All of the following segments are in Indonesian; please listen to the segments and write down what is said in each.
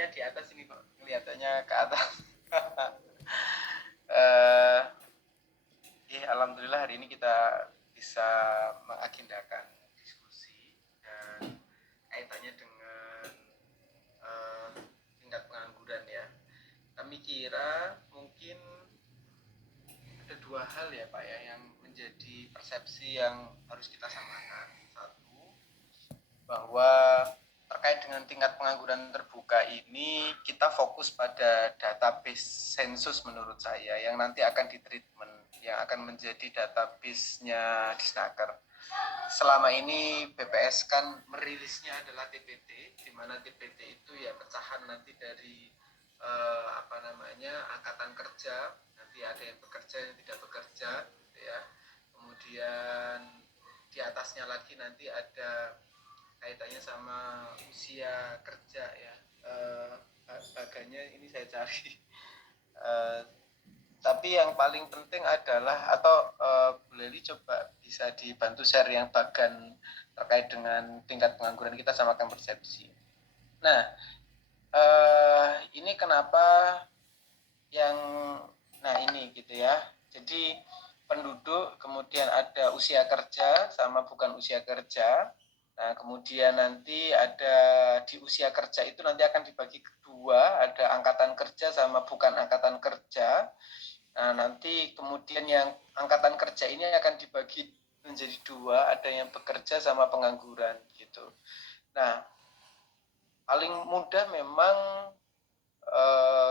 Rupanya di atas ini Pak, kelihatannya ke atas. uh, Alhamdulillah hari ini kita bisa mengagendakan diskusi dan kaitannya dengan tingkat pengangguran ya. Kami kira mungkin ada dua hal ya Pak ya yang menjadi persepsi yang harus kita samakan. Satu, bahwa terkait dengan tingkat pengangguran terbuka ini kita fokus pada database sensus menurut saya yang nanti akan ditreatment, yang akan menjadi database-nya Disnaker. Selama ini BPS kan merilisnya adalah TPT, di mana TPT itu ya pecahan nanti dari angkatan kerja, nanti ada yang bekerja yang tidak bekerja gitu ya. Kemudian di atasnya lagi nanti ada kaitannya sama usia kerja ya. Baganya ini saya cari. Tapi yang paling penting adalah atau Bu Leli coba bisa dibantu share yang bagan terkait dengan tingkat pengangguran kita samakan persepsi. Nah, ini kenapa yang ini gitu ya. Jadi penduduk, kemudian ada usia kerja sama bukan usia kerja. Nah, kemudian nanti ada di usia kerja itu nanti akan dibagi kedua, ada angkatan kerja sama bukan angkatan kerja. Nah, nanti kemudian yang angkatan kerja ini akan dibagi menjadi dua, ada yang bekerja sama pengangguran gitu. Nah, paling mudah memang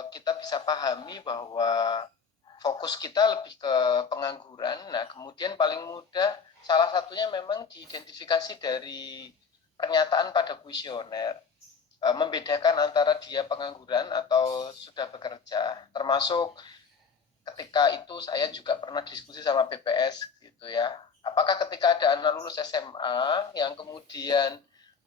kita bisa pahami bahwa fokus kita lebih ke pengangguran. Nah, kemudian paling mudah salah satunya memang diidentifikasi dari pernyataan pada kuesioner, membedakan antara dia pengangguran atau sudah bekerja. Termasuk ketika itu saya juga pernah diskusi sama BPS gitu ya. Apakah ketika ada anak lulus SMA yang kemudian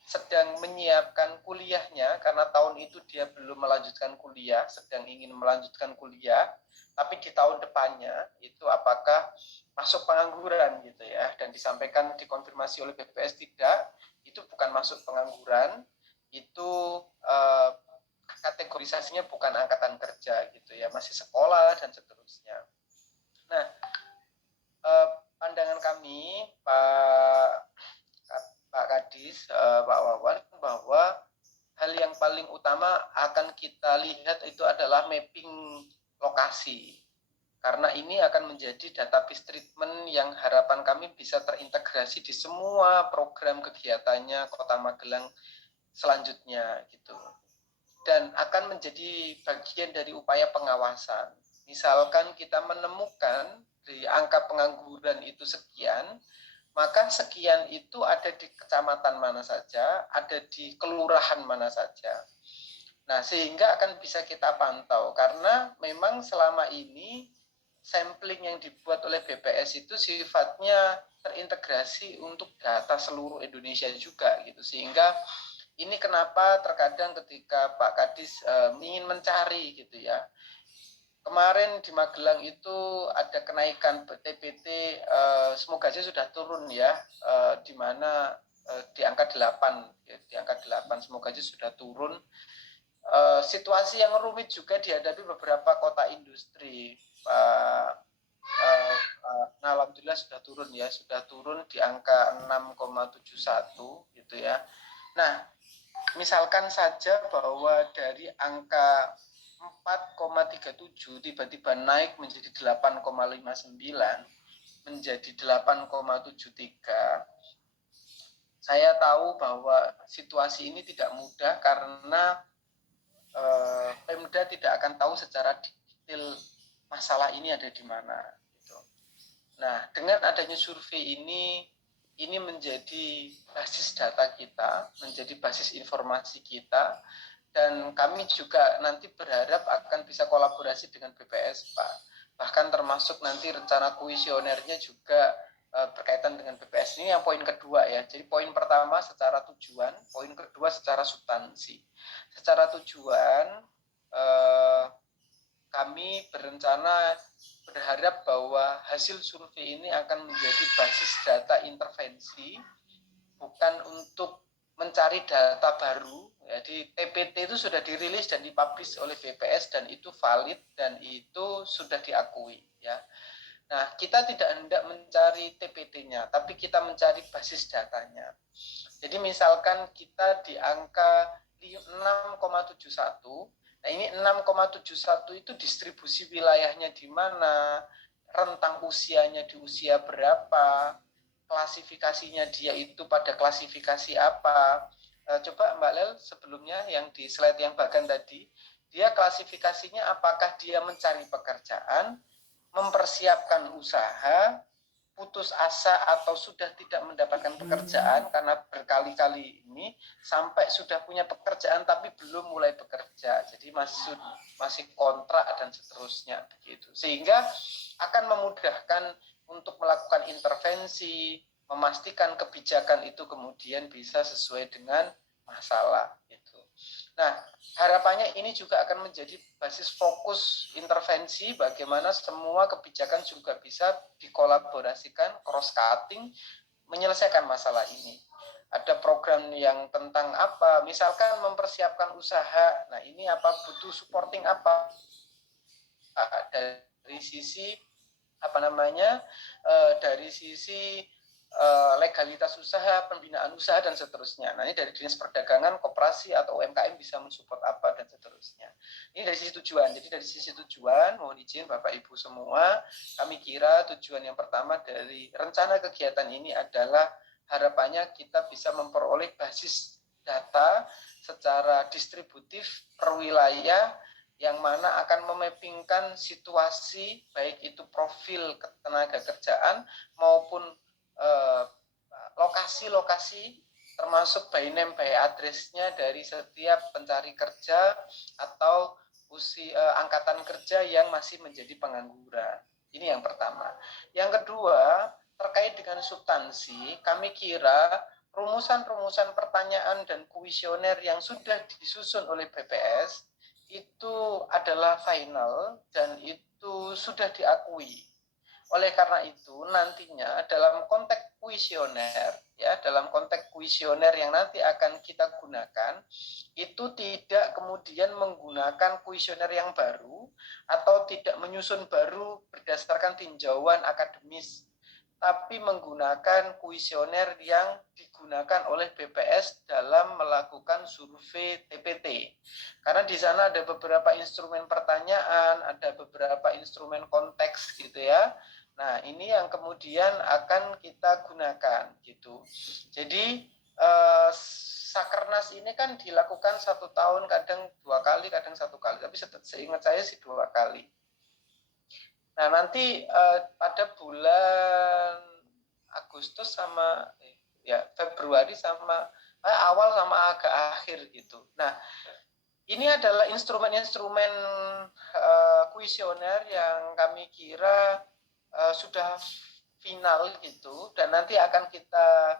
sedang menyiapkan kuliahnya karena tahun itu dia belum melanjutkan kuliah, sedang ingin melanjutkan kuliah, tapi di tahun depannya itu apakah masuk pengangguran gitu ya, dan disampaikan dikonfirmasi oleh BPS tidak, itu bukan masuk pengangguran, itu kategorisasinya bukan angkatan kerja gitu ya, masih sekolah dan seterusnya. Nah, pandangan kami Pak Kadis, Pak Wawan, bahwa hal yang paling utama akan kita lihat itu adalah mapping lokasi. Karena ini akan menjadi database treatment yang harapan kami bisa terintegrasi di semua program kegiatannya Kota Magelang selanjutnya gitu. Dan akan menjadi bagian dari upaya pengawasan. Misalkan kita menemukan di angka pengangguran itu sekian, maka sekian itu ada di kecamatan mana saja, ada di kelurahan mana saja. Nah, sehingga akan bisa kita pantau, karena memang selama ini sampling yang dibuat oleh BPS itu sifatnya terintegrasi untuk data seluruh Indonesia juga gitu, sehingga ini kenapa terkadang ketika Pak Kadis ingin mencari gitu ya, kemarin di Magelang itu ada kenaikan TPT, semoga saja sudah turun ya, di mana di angka 8 ya, di angka 8 semoga saja sudah turun. Situasi yang rumit juga dihadapi beberapa kota industri, nah alhamdulillah sudah turun ya, sudah turun di angka 6,71 gitu ya. Nah, misalkan saja bahwa dari angka 4,37 tiba-tiba naik menjadi 8,59 menjadi 8,73. Saya tahu bahwa situasi ini tidak mudah karena Pemda tidak akan tahu secara detail masalah ini ada di mana gitu. Nah, dengan adanya survei ini menjadi basis data kita, menjadi basis informasi kita, dan kami juga nanti berharap akan bisa kolaborasi dengan BPS, Pak. Bahkan termasuk nanti rencana kuesionernya juga berkaitan dengan BPS. Ini yang poin kedua ya. Jadi poin pertama secara tujuan, poin kedua secara substansi. Secara tujuan, kami berencana berharap bahwa hasil survei ini akan menjadi basis data intervensi, bukan untuk mencari data baru. Ya, di TPT itu sudah dirilis dan dipublish oleh BPS dan itu valid dan itu sudah diakui. Ya. Nah, kita tidak hendak mencari TPT-nya, tapi kita mencari basis datanya. Jadi misalkan kita di angka 6,71, nah ini 6,71 itu distribusi wilayahnya di mana, rentang usianya di usia berapa, klasifikasinya dia itu pada klasifikasi apa. Coba Mbak Lel sebelumnya yang di slide yang bagian tadi, dia klasifikasinya apakah dia mencari pekerjaan, mempersiapkan usaha, putus asa atau sudah tidak mendapatkan pekerjaan karena berkali-kali ini, sampai sudah punya pekerjaan tapi belum mulai bekerja, jadi masih kontrak dan seterusnya begitu, sehingga akan memudahkan untuk melakukan intervensi, memastikan kebijakan itu kemudian bisa sesuai dengan masalah gitu. Nah, harapannya ini juga akan menjadi basis fokus intervensi bagaimana semua kebijakan juga bisa dikolaborasikan, cross cutting, menyelesaikan masalah ini. Ada program yang tentang apa, misalkan mempersiapkan usaha, nah ini apa, butuh supporting apa, dari sisi apa namanya, dari sisi legalitas usaha, pembinaan usaha dan seterusnya. Nah, ini dari Dinas Perdagangan, koperasi atau UMKM bisa mensupport apa dan seterusnya. Ini dari sisi tujuan. Jadi dari sisi tujuan, mohon izin Bapak Ibu semua, kami kira tujuan yang pertama dari rencana kegiatan ini adalah harapannya kita bisa memperoleh basis data secara distributif per wilayah yang mana akan memappingkan situasi baik itu profil ketenaga kerjaan maupun lokasi-lokasi termasuk by name by address-nya dari setiap pencari kerja atau angkatan kerja yang masih menjadi pengangguran. Ini yang pertama. Yang kedua, terkait dengan substansi, kami kira rumusan-rumusan pertanyaan dan kuesioner yang sudah disusun oleh BPS itu adalah final dan itu sudah diakui. Oleh karena itu nantinya dalam konteks kuesioner, ya, dalam konteks kuesioner yang nanti akan kita gunakan, itu tidak kemudian menggunakan kuesioner yang baru atau tidak menyusun baru berdasarkan tinjauan akademis, tapi menggunakan kuesioner yang digunakan oleh BPS dalam melakukan survei TPT. Karena di sana ada beberapa instrumen pertanyaan, ada beberapa instrumen konteks gitu ya. Nah, ini yang kemudian akan kita gunakan gitu. Jadi Sakernas ini kan dilakukan 1 tahun, kadang 2 kali, kadang 1 kali, tapi seingat saya sih 2 kali. Nah, nanti pada bulan Agustus sama ya Februari sama awal sama agak akhir gitu. Nah, ini adalah instrumen-instrumen kuesioner yang kami kira sudah final gitu, dan nanti akan kita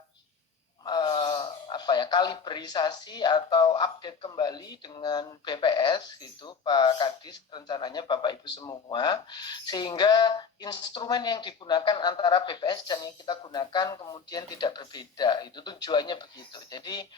kalibrisasi atau update kembali dengan BPS gitu, Pak Kadis, rencananya Bapak Ibu semua, sehingga instrumen yang digunakan antara BPS dan yang kita gunakan kemudian tidak berbeda. Itu tujuannya begitu. Jadi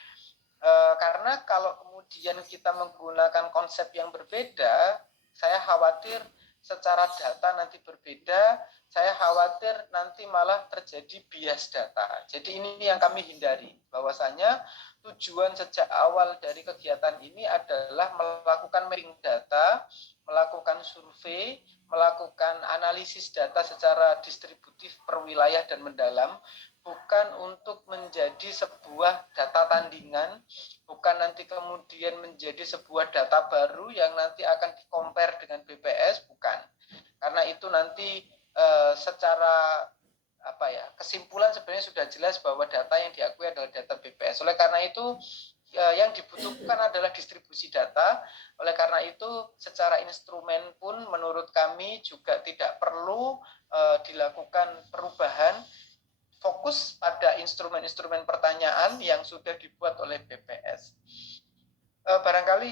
karena kalau kemudian kita menggunakan konsep yang berbeda, saya khawatir secara data nanti berbeda, saya khawatir nanti malah terjadi bias data. Jadi ini yang kami hindari, bahwasanya tujuan sejak awal dari kegiatan ini adalah melakukan mapping data, melakukan survei, melakukan analisis data secara distributif per wilayah dan mendalam, bukan untuk menjadi sebuah data tandingan, bukan nanti kemudian menjadi sebuah data baru yang nanti akan di-compare dengan BPS, bukan. Karena itu nanti secara kesimpulan sebenarnya sudah jelas bahwa data yang diakui adalah data BPS. Oleh karena itu yang dibutuhkan adalah distribusi data. Oleh karena itu secara instrumen pun menurut kami juga tidak perlu dilakukan perubahan, fokus pada instrumen-instrumen pertanyaan yang sudah dibuat oleh BPS. Barangkali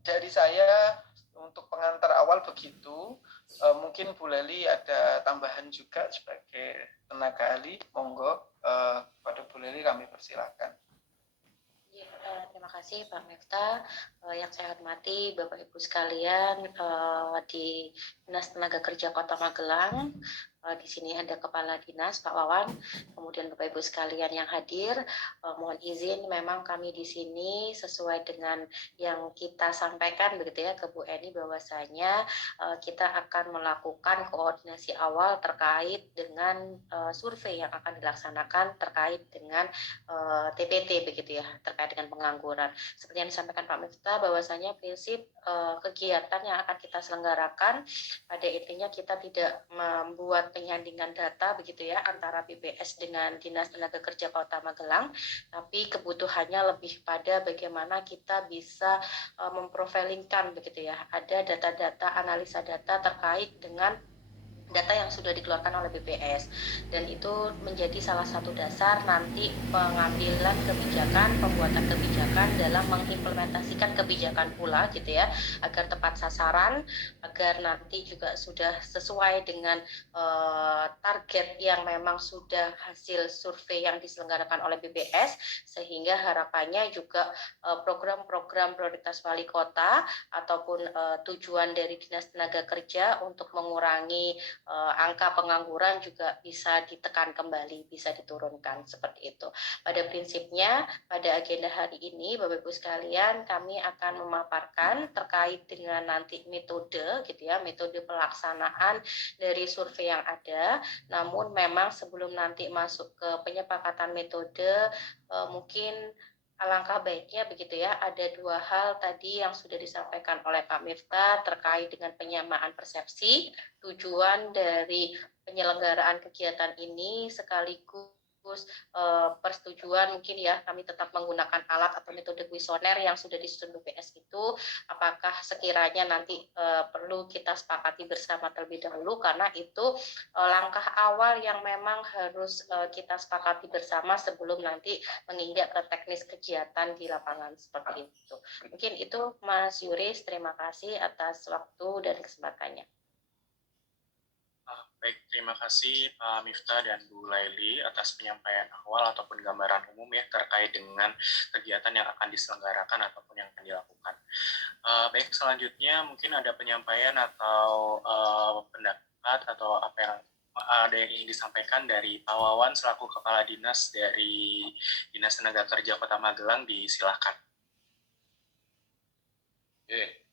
dari saya untuk pengantar awal begitu. Mungkin Bu Leli ada tambahan juga sebagai tenaga ahli, monggo pada Bu Leli kami persilakan. kasih Pak Miftah. Yang saya hormati Bapak Ibu sekalian di Dinas Tenaga Kerja Kota Magelang. Di sini ada Kepala Dinas Pak Wawan, kemudian Bapak Ibu sekalian yang hadir. Mohon izin, memang kami di sini sesuai dengan yang kita sampaikan begitu ya ke Bu Eni, bahwasanya kita akan melakukan koordinasi awal terkait dengan survei yang akan dilaksanakan terkait dengan TPT begitu ya, terkait dengan pengangguran. Seperti yang disampaikan Pak Miftah, bahwasanya prinsip kegiatan yang akan kita selenggarakan pada intinya kita tidak membuat penyandingan data begitu ya antara BPS dengan Dinas Tenaga Kerja Kota Magelang, tapi kebutuhannya lebih pada bagaimana kita bisa memprofilingkan begitu ya, ada data-data, analisa data terkait dengan data yang sudah dikeluarkan oleh BPS, dan itu menjadi salah satu dasar nanti pengambilan kebijakan, pembuatan kebijakan dalam mengimplementasikan kebijakan pula gitu ya, agar tepat sasaran, agar nanti juga sudah sesuai dengan target yang memang sudah hasil survei yang diselenggarakan oleh BPS, sehingga harapannya juga program-program prioritas wali kota ataupun tujuan dari Dinas Tenaga Kerja untuk mengurangi angka pengangguran juga bisa ditekan kembali, bisa diturunkan seperti itu. Pada prinsipnya, pada agenda hari ini, Bapak Ibu sekalian, kami akan memaparkan terkait dengan nanti metode gitu ya, metode pelaksanaan dari survei yang ada. Namun memang sebelum nanti masuk ke penyepakatan metode, mungkin alangkah baiknya begitu ya, ada dua hal tadi yang sudah disampaikan oleh Pak Miftah terkait dengan penyamaan persepsi tujuan dari penyelenggaraan kegiatan ini, sekaligus persetujuan mungkin ya kami tetap menggunakan alat atau metode kuesioner yang sudah disusun BPS itu, apakah sekiranya nanti perlu kita sepakati bersama terlebih dahulu, karena itu langkah awal yang memang harus kita sepakati bersama sebelum nanti menginjak ke teknis kegiatan di lapangan seperti itu. Mungkin itu Mas Yuris, terima kasih atas waktu dan kesempatannya. Baik, terima kasih Pak Miftah dan Bu Laili atas penyampaian awal ataupun gambaran umum ya terkait dengan kegiatan yang akan diselenggarakan ataupun yang akan dilakukan. Baik, selanjutnya mungkin ada penyampaian atau pendapat atau apa yang ada yang ingin disampaikan dari Pak Wawan selaku Kepala Dinas dari Dinas Tenaga Kerja Kota Magelang, disilahkan. Oke,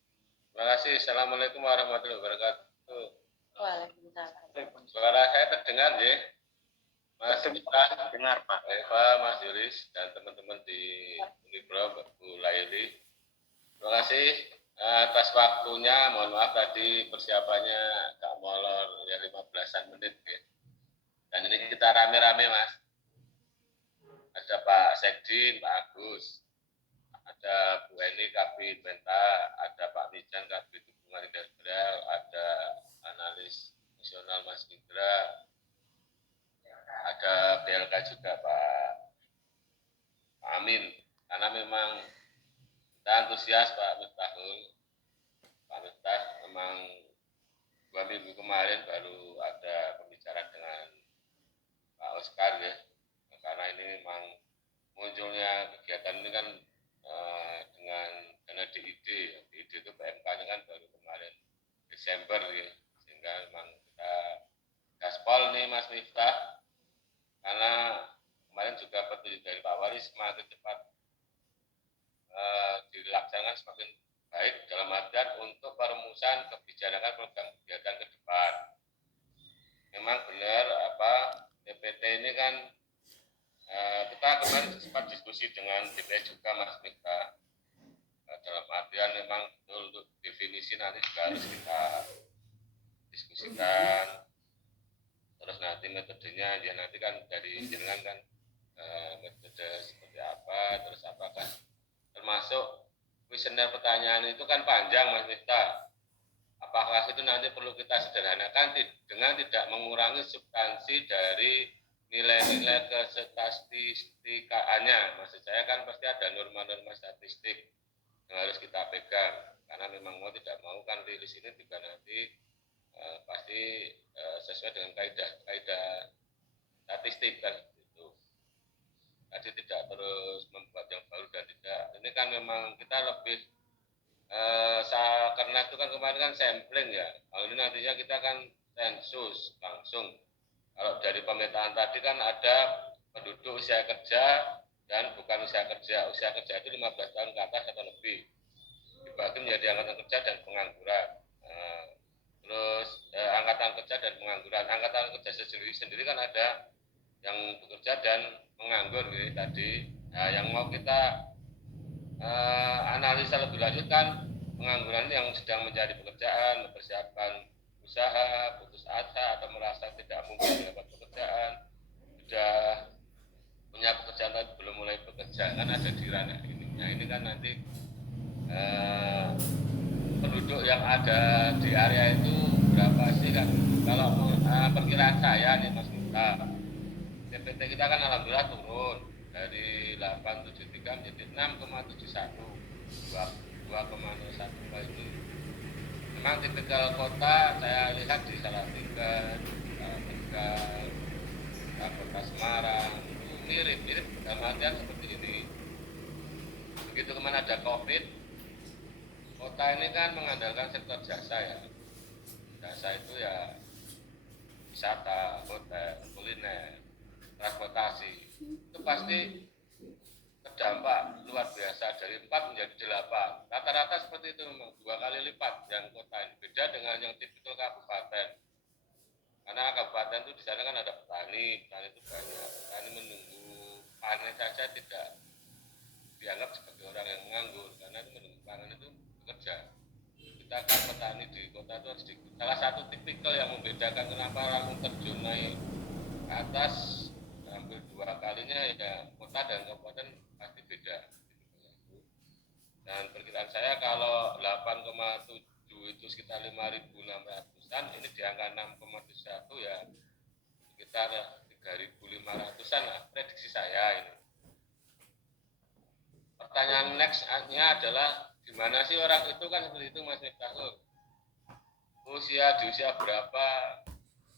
terima kasih. Assalamualaikum warahmatullahi wabarakatuh. Waalaikumsalam. Suara saya terdengar ya, Mas Miftah? Dengar Pak. Pak, Mas Yuris dan teman-teman di Unibro, Bu Laili. Terima kasih atas waktunya. Mohon maaf tadi persiapannya agak molor ya 15-an menit ya. Dan ini kita rame-rame Mas. Ada Pak Sekdin, Pak Agus, ada Bu Eni Kabid Benta, ada Pak Mijan Kabid Hubungan Industrial, ada analis nasional Mas Indra, ada BLK juga Pak Amin. Karena memang kita antusias Pak Miftahul. Pak Miftah memang 2 minggu kemarin baru ada pembicaraan dengan Pak Oscar ya. Karena ini memang munculnya kegiatan ini kan dengan dana DID. DID itu PMK-nya kan baru kemarin Desember ya. Sehingga memang kita gaspol nih Mas Miftah, karena kemarin juga petunjuk dari Pak Wali semakin cepat dilaksanakan semakin baik dalam artian untuk perumusan kebijakan program kegiatan ke depan. Memang benar apa TPT ini kan kita kemarin sempat diskusi dengan DPS juga Mas Miftah. Dalam artian memang betul untuk definisi nanti juga harus kita diskusikan. Terus nanti metodenya ya nanti kan dari jenengan kan metode seperti apa, terus apakah termasuk kuesioner pertanyaan itu kan panjang Mas Miftah. Apakah itu nanti perlu kita sederhanakan dengan tidak mengurangi substansi dari nilai-nilai kestatistikaannya. Maksud saya kan pasti ada norma-norma statistik yang harus kita pegang, karena memang mau tidak mau kan rilis ini juga nanti pasti sesuai dengan kaidah statistik kan itu. Jadi tidak terus membuat yang baru dan tidak. Ini kan memang kita lebih karena itu kan kemarin kan sampling ya. Kalau ini nantinya kita kan sensus langsung. Kalau dari pemetaan tadi kan ada penduduk usia kerja dan bukan usia kerja. Usia kerja itu 15 tahun ke atas atau lebih. Dibagi menjadi angkatan kerja dan pengangguran. Terus angkatan kerja dan pengangguran. Angkatan kerja sendiri kan ada yang bekerja dan menganggur gitu tadi. Nah, yang mau kita analisa lebih lanjut kan pengangguran yang sedang mencari pekerjaan, mempersiapkan usaha, putus asa atau merasa tidak mungkin dapat pekerjaan, sudah punya pekerjaan tapi belum mulai bekerja, kan ada di ranah ini. Nah ini kan nanti penduduk yang ada di area itu berapa sih kan? Kalau perkiraan saya nih Mas Miftah, TPT kita kan alhamdulillah turun dari 873 menjadi 6,71, 2,01 itu. Memang tipikal kota saya lihat di Salatiga, Kota Semarang itu mirip dalam artian seperti ini. Begitu kemana ada COVID, kota ini kan mengandalkan sektor jasa ya. Jasa itu ya wisata, hotel, kuliner, transportasi. Itu pasti terdampak luar biasa dari 4 menjadi 8. Rata-rata seperti itu memang 2 kali lipat yang kota ini. Beda dengan yang tipikal kabupaten. Karena kabupaten itu di sana kan ada petani itu banyak. Petani menunggu panen saja tidak dianggap sebagai orang yang menganggur karena itu menunggu panen itu bekerja. Kita kan petani di kota itu harus salah satu tipikal yang membedakan kenapa langsung terjun naik ke atas hampir 2 kalinya ya kota dan kabupaten pasti beda. Dan perkiraan saya kalau 8,7 itu sekitar 5.600-an, ini di angka 6,1 ya sekitar 3.500-an lah prediksi saya ini. Pertanyaan next-nya adalah gimana sih orang itu kan seperti itu Mas Miftah. Di usia berapa,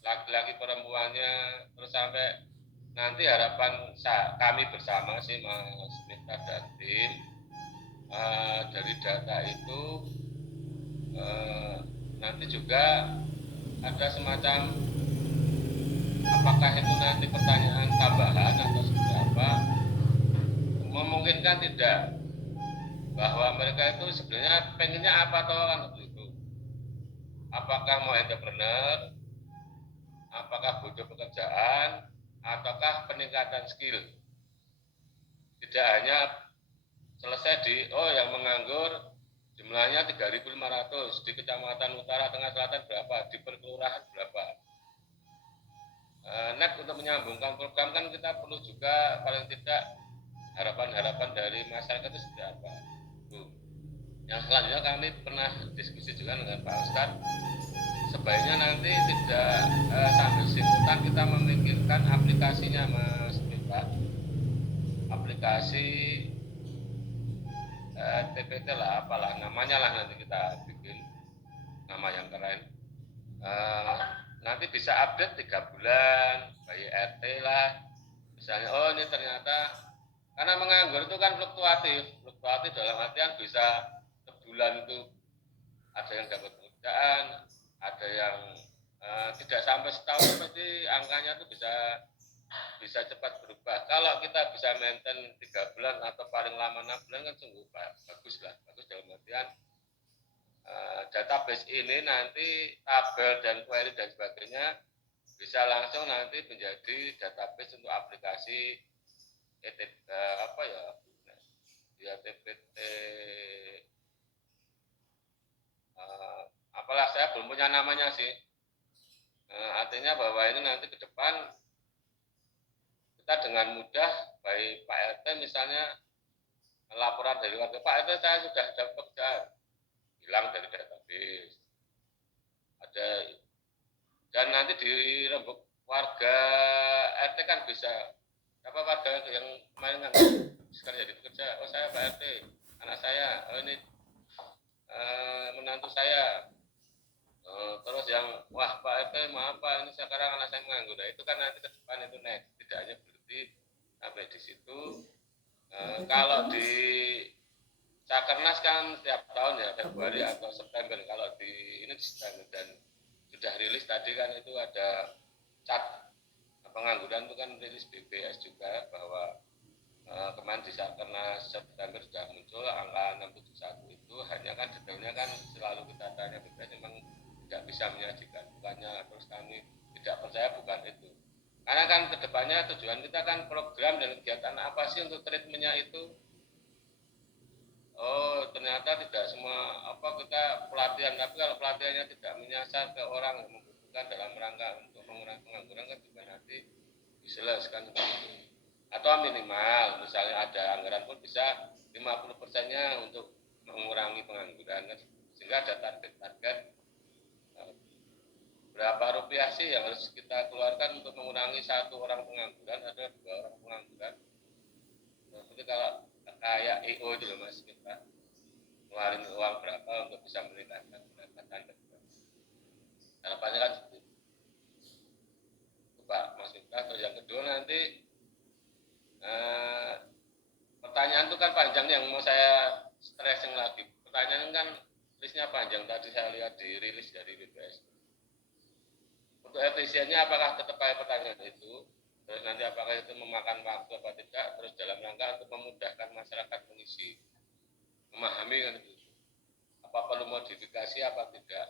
laki-laki perempuannya, terus sampai nanti harapan kami bersama sih Mas Miftah dan tim dari data itu nanti juga ada semacam apakah itu nanti pertanyaan tambahan atau seperti apa, memungkinkan tidak bahwa mereka itu sebenarnya pengennya apa toh kan itu, apakah mau entrepreneur, apakah butuh pekerjaan, ataukah peningkatan skill. Tidak hanya selesai di yang menganggur jumlahnya 3.500 di kecamatan utara, tengah, selatan berapa, di perkelurahan berapa. Next untuk menyambungkan program kan kita perlu juga paling tidak harapan-harapan dari masyarakat itu seperti apa. Yang selanjutnya kami pernah diskusi juga dengan Pak Ustadz, sebaiknya nanti tidak sambil simultan kita memikirkan aplikasinya Mas Miftah, aplikasi TPT lah, apalah namanya lah, nanti kita bikin nama yang keren. Nanti bisa update 3 bulan, bayi RT lah, misalnya ini ternyata karena menganggur itu kan fluktuatif dalam artian bisa sebulan itu ada yang dapat pekerjaan, ada yang tidak sampai setahun, seperti angkanya itu bisa cepat berubah. Kalau kita bisa maintain 3 bulan atau paling lama 6 bulan kan sungguh bagus lah. Bagus dalam artian database ini nanti tabel dan query dan sebagainya bisa langsung nanti menjadi database untuk aplikasi TPT apalah, saya belum punya namanya sih. Artinya bahwa ini nanti ke depan kita dengan mudah, baik Pak RT misalnya laporan dari warga, Pak RT saya sudah ada pekerjaan, hilang dari database. Dan nanti di rembuk warga RT kan bisa, apa warga yang kemarin kan sekarang jadi bekerja, saya Pak RT, anak saya, ini menantu saya, terus yang Pak RT maaf Pak, ini sekarang anak saya menganggur. Nah, itu kan nanti ke depan itu next, tidak hanya berhenti sampai di situ. Kalau di Sakernas kan setiap tahun ya, Februari atau September. Kalau di ini di September, dan sudah rilis tadi kan itu ada cat pengangguran itu kan rilis BPS juga bahwa kemarin di Sakernas September sudah muncul angka 671 itu, hanya kan detailnya kan selalu kita tanya BPS memang tidak bisa menyajikan, bukannya terus kami tidak percaya, bukan itu. Karena kan kedepannya tujuan kita kan program dan kegiatan apa sih untuk treatmentnya itu. Oh ternyata tidak semua kita pelatihan, tapi kalau pelatihannya tidak menyasar ke orang yang membutuhkan dalam rangka untuk mengurangi pengangguran kan juga nanti diselesaikan begitu. Atau minimal misalnya ada anggaran pun bisa 50%-nya untuk mengurangi pengangguran kan, sehingga ada target-target berapa rupiah sih yang harus kita keluarkan untuk mengurangi 1 orang pengangguran atau 2 orang pengangguran. Seperti kalau kayak EO itu loh Mas, kita ngeluarin uang berapa untuk bisa meningkatkan pendapatan. Harapannya kan seperti itu Pak Mas Miftah. Terus yang kedua nanti pertanyaan itu kan panjang, yang mau saya stressing lagi. Pertanyaan kan listnya panjang, tadi saya lihat di rilis dari BPS. Untuk efisiennya apakah tetap pakai pertanyaan itu? Terus nanti apakah itu memakan waktu apa tidak? Terus dalam rangka untuk memudahkan masyarakat mengisi, memahami kan itu. Apa perlu modifikasi apa tidak?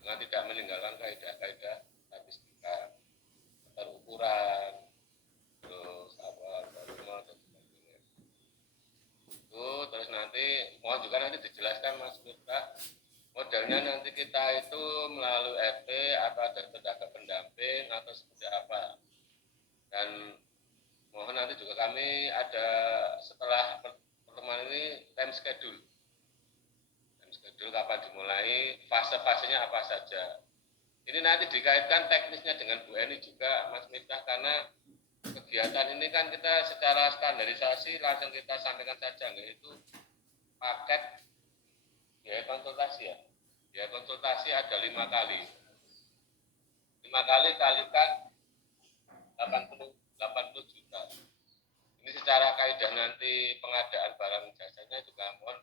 Dengan tidak meninggalkan kaidah-kaidah statistika, terukuran, terus volume dan sebagainya. Itu terus nanti mohon juga nanti dijelaskan Mas Miftah, modelnya nanti kita itu melalui RT atau ada tenaga pendamping atau seperti apa. Dan mohon nanti juga kami ada setelah pertemuan ini time schedule kapan dimulai, fase-fasenya apa saja. Ini nanti dikaitkan teknisnya dengan Bu Eni juga Mas Miftah, karena kegiatan ini kan kita secara standarisasi langsung kita sampaikan saja, yaitu paket biaya konsultasi ya. Biaya konsultasi ada 5 kali. 5 kali kalikan 80 juta. Ini secara kaidah nanti pengadaan barang jasanya juga mohon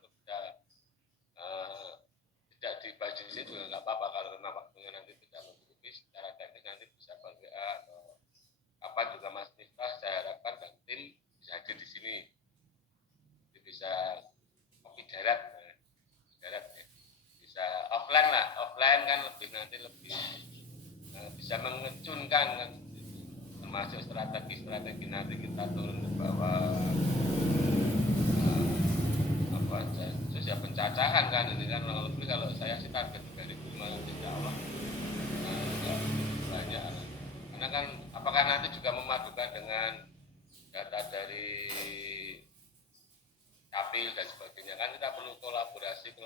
tidak dibajisi juga nggak apa-apa, kalau memang waktunya nanti tidak mencukupi. Secara teknis nanti bisa WA atau kapan juga Mas Miftah, saya harapkan dan tim bisa hadir di sini. Jadi bisa kopi darat ya. Bisa offline kan lebih bisa mengecunkan kan, termasuk strategi nanti kita turun ke bawah sosial pencacahan kan, ini kan lebih kalau saya sih target 3.000 insya Allah banyak, karena kan apakah nanti juga memadukan dengan data dari Capil dan sebagainya kan, kita perlu kolaborasi itu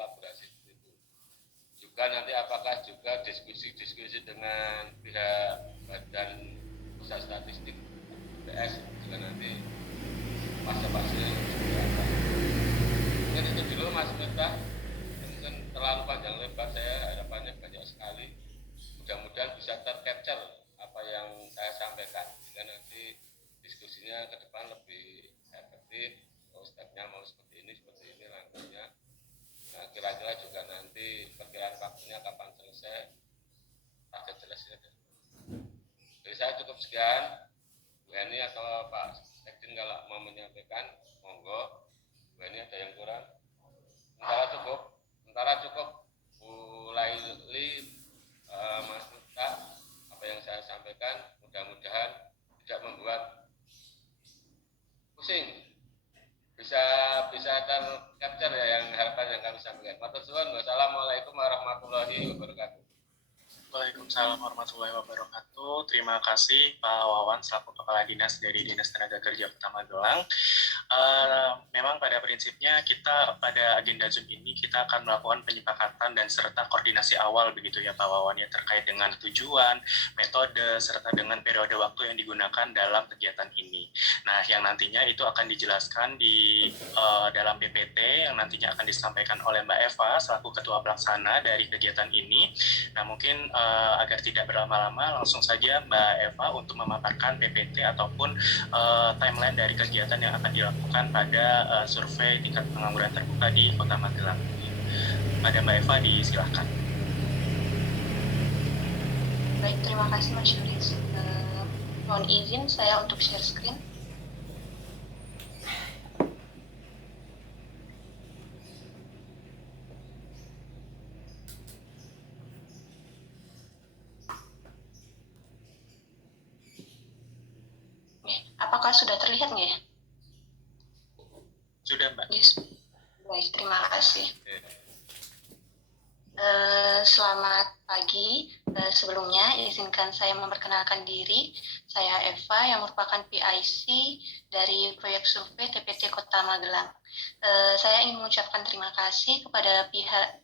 juga. Nanti apakah juga diskusi dengan pihak Badan Pusat Statistik BPS juga nanti fase-fasenya seperti apa. Mungkin itu dulu Mas Miftah, mungkin terlalu panjang lebar, saya harapannya banyak sekali. Mudah-mudahan bisa tercapture apa yang saya sampaikan, sehingga nanti diskusinya ke depan lebih efektif. Stepnya mau seperti ini langkahnya. Nah, kira-kira juga nanti perkiraan waktunya kapan selesai, target selesai. Jadi saya cukup sekian. Bu Eni atau Pak Sekjen kalau mau menyampaikan, monggo. Bu Eni ada yang kurang? Sementara cukup. Bu Laili, Mas Miftah, apa yang saya sampaikan mudah-mudahan tidak membuat pusing. Bisa tercapture ya yang harapan yang kami sampaikan. Matur suwun. Wassalamualaikum warahmatullahi wabarakatuh. Waalaikumsalam warahmatullahi wabarakatuh. Terima kasih Pak Wawan selaku Kepala Dinas dari Dinas Tenaga Kerja Kota Magelang. Memang pada prinsipnya kita pada agenda Zoom ini kita akan melakukan penyepakatan dan serta koordinasi awal begitu ya Pak Wawan ya, terkait dengan tujuan, metode, serta dengan periode waktu yang digunakan dalam kegiatan ini. Nah, yang nantinya itu akan dijelaskan di dalam PPT yang nantinya akan disampaikan oleh Mbak Eva selaku Ketua Pelaksana dari kegiatan ini. Nah, mungkin agar tidak berlama-lama, langsung saja Mbak Eva untuk memaparkan PPT ataupun timeline dari kegiatan yang akan dilakukan dilakukan pada survei tingkat pengangguran terbuka di Kota Magelang. Pada Mbak Eva, disilahkan. Baik, terima kasih Mas Yulis. Mohon izin saya untuk share screen. Apakah sudah terlihat nggak ya? Sudah, Mbak. Yes. Baik, terima kasih. Selamat pagi. Sebelumnya izinkan saya memperkenalkan diri. Saya Eva yang merupakan PIC dari proyek survei TPT Kota Magelang. Saya ingin mengucapkan terima kasih kepada pihak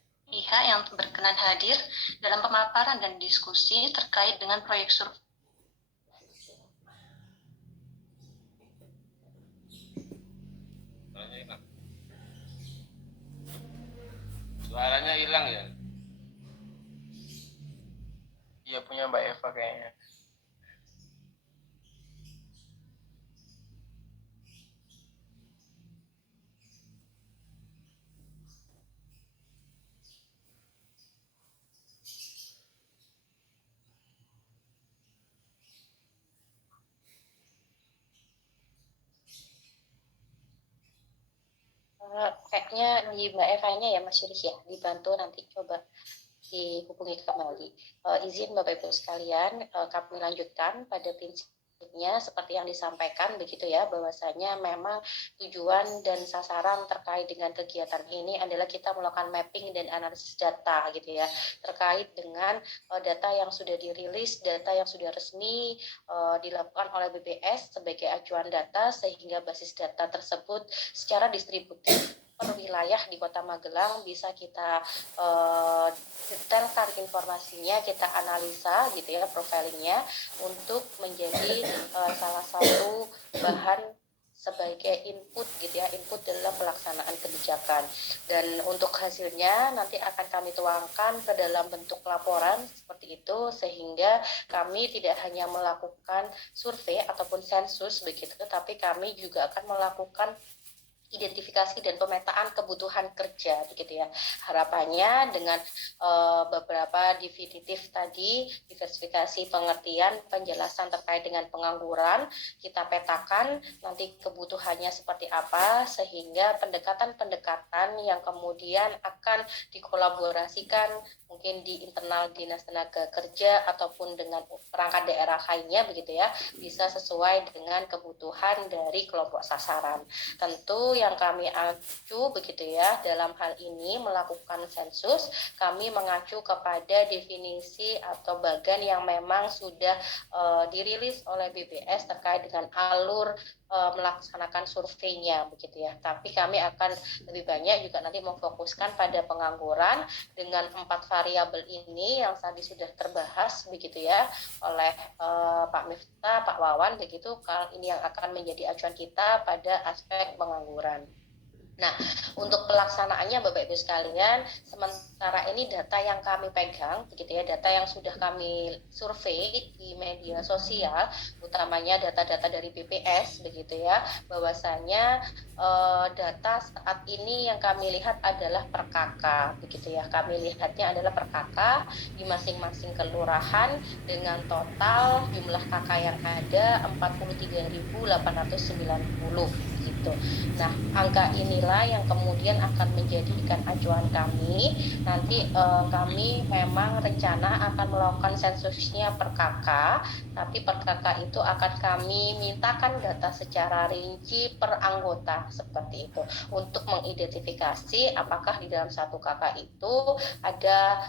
yang berkenan hadir dalam pemaparan dan diskusi terkait dengan proyek survei. Suaranya hilang ya? Iya, punya Mbak Eva kayaknya. Kayaknya di Mbak Eva-nya ya Mas Yuris ya, dibantu nanti coba dihubungi kembali. Izin Bapak Ibu sekalian, kami lanjutkan pada prinsipnya seperti yang disampaikan begitu ya, bahwasanya memang tujuan dan sasaran terkait dengan kegiatan ini adalah kita melakukan mapping dan analisis data gitu ya, terkait dengan data yang sudah dirilis, data yang sudah resmi dilakukan oleh BPS sebagai acuan data, sehingga basis data tersebut secara distributif per wilayah di Kota Magelang bisa kita detailkan informasinya, kita analisa gitu ya, profilingnya untuk menjadi salah satu bahan sebagai input gitu ya, input dalam pelaksanaan kebijakan. Dan untuk hasilnya nanti akan kami tuangkan ke dalam bentuk laporan seperti itu, sehingga kami tidak hanya melakukan survei ataupun sensus begitu, tapi kami juga akan melakukan identifikasi dan pemetaan kebutuhan kerja begitu ya. Harapannya dengan beberapa definitif tadi, diversifikasi pengertian, penjelasan terkait dengan pengangguran, kita petakan nanti kebutuhannya seperti apa, sehingga pendekatan-pendekatan yang kemudian akan dikolaborasikan mungkin di internal Dinas Tenaga Kerja ataupun dengan perangkat daerah lainnya begitu ya, bisa sesuai dengan kebutuhan dari kelompok sasaran. Tentu yang kami acu begitu ya dalam hal ini melakukan sensus, kami mengacu kepada definisi atau bagan yang memang sudah dirilis oleh BPS terkait dengan alur melaksanakan surveinya begitu ya. Tapi kami akan lebih banyak juga nanti memfokuskan pada pengangguran dengan 4 variabel ini yang tadi sudah terbahas begitu ya oleh Pak Miftah, Pak Wawan begitu. Ini yang akan menjadi acuan kita pada aspek pengangguran. Nah, untuk pelaksanaannya Bapak Ibu sekalian, sementara ini data yang kami pegang, begitu ya, data yang sudah kami survei di media sosial, utamanya data-data dari BPS, begitu ya, bahwasanya data saat ini yang kami lihat adalah per KK, begitu ya, kami lihatnya adalah per KK di masing-masing kelurahan dengan total jumlah KK yang ada 43.890. Gitu. Nah, angka inilah yang kemudian akan menjadikan acuan kami. Nanti kami memang rencana akan melakukan sensusnya per KK, tapi per KK itu akan kami mintakan data secara rinci per anggota seperti itu untuk mengidentifikasi apakah di dalam satu KK itu ada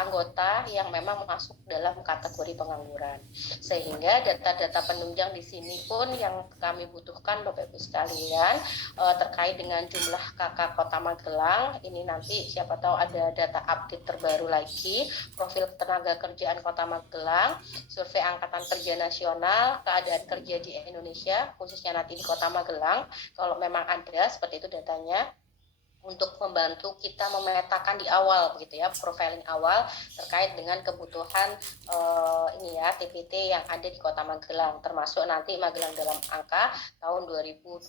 anggota yang memang masuk dalam kategori pengangguran. Sehingga data-data penunjang di sini pun yang kami butuhkan Bapak Ibu sekalian terkait dengan jumlah KK Kota Magelang, ini nanti siapa tahu ada data update terbaru lagi, profil tenaga kerjaan Kota Magelang, survei Angkatan Kerja Nasional, keadaan kerja di Indonesia, khususnya nanti di Kota Magelang, kalau memang ada seperti itu datanya. untuk membantu kita memetakan di awal begitu ya, profiling awal terkait dengan kebutuhan TPT yang ada di Kota Magelang, termasuk nanti Magelang dalam angka tahun 2022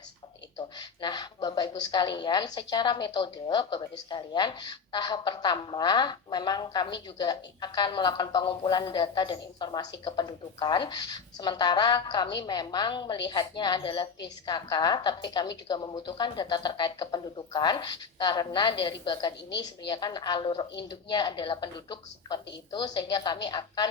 seperti itu. Nah, Bapak Ibu sekalian, secara metode Bapak Ibu sekalian, tahap pertama memang kami juga akan melakukan pengumpulan data dan informasi kependudukan. Sementara kami memang melihatnya adalah BIS-KK, tapi kami juga membutuhkan data terkait kependudukan karena dari bagan ini sebenarnya kan alur induknya adalah penduduk seperti itu, sehingga kami akan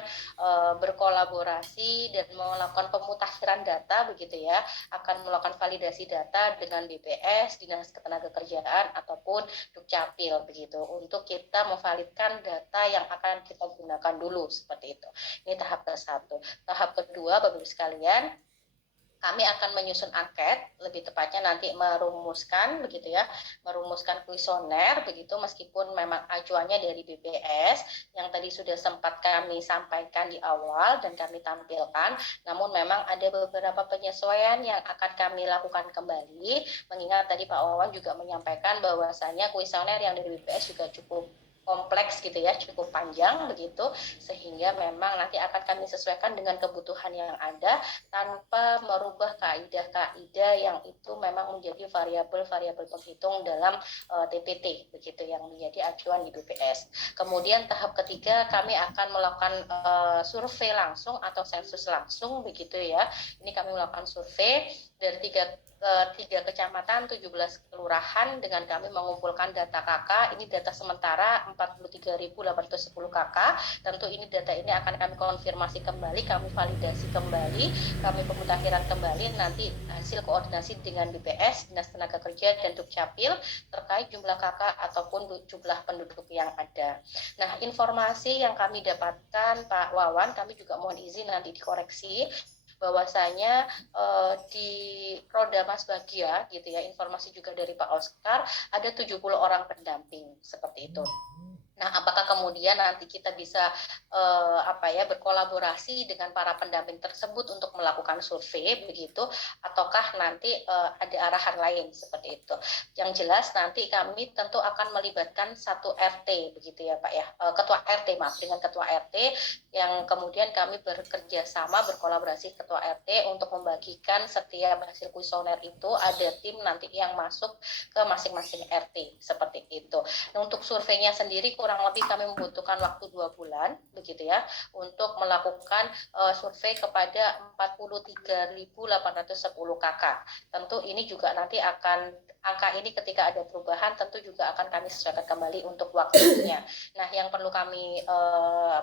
berkolaborasi dan melakukan pemutakhiran data begitu ya, akan melakukan validasi data dengan BPS, Dinas Ketenagakerjaan ataupun Dukcapil begitu, untuk kita memvalidkan data yang akan kita gunakan dulu seperti itu. Ini tahap ke-1. Tahap kedua Bapak Ibu sekalian, kami akan menyusun angket, lebih tepatnya nanti merumuskan begitu ya, merumuskan kuesioner begitu, meskipun memang acuannya dari BPS yang tadi sudah sempat kami sampaikan di awal dan kami tampilkan, namun memang ada beberapa penyesuaian yang akan kami lakukan kembali, mengingat tadi Pak Wawan juga menyampaikan bahwasanya kuesioner yang dari BPS juga cukup kompleks gitu ya, cukup panjang begitu, sehingga memang nanti akan kami sesuaikan dengan kebutuhan yang ada tanpa merubah kaidah-kaidah yang itu memang menjadi variabel-variabel penghitung dalam TPT begitu, yang menjadi acuan di BPS. Kemudian tahap ketiga kami akan melakukan survei langsung atau sensus langsung begitu ya. Ini kami melakukan survei dari tiga kecamatan, 17 kelurahan dengan kami mengumpulkan data KK. Ini data sementara 43.810 KK. Tentu ini data ini akan kami konfirmasi kembali, kami validasi kembali, kami pemutakhiran kembali nanti hasil koordinasi dengan BPS, Dinas Tenaga Kerja dan Dukcapil terkait jumlah KK ataupun jumlah penduduk yang ada. Nah, informasi yang kami dapatkan Pak Wawan, kami juga mohon izin nanti dikoreksi bahwasanya di Roda Mas Bagia gitu ya, informasi juga dari Pak Oscar ada 70 orang pendamping seperti itu. Nah, apakah kemudian nanti kita bisa berkolaborasi dengan para pendamping tersebut untuk melakukan survei begitu, ataukah nanti ada arahan lain seperti itu? Yang jelas nanti kami tentu akan melibatkan satu RT begitu ya Pak ya, ketua RT dengan ketua RT, yang kemudian kami bekerja sama berkolaborasi ketua RT untuk membagikan setiap hasil kuesioner itu, ada tim nanti yang masuk ke masing-masing RT seperti itu. Nah, untuk surveinya sendiri kurang lebih kami membutuhkan waktu 2 bulan begitu ya, untuk melakukan survei kepada 43.810 KK. Tentu ini juga nanti akan, angka ini ketika ada perubahan tentu juga akan kami sesuaikan kembali untuk waktunya. Nah, yang perlu kami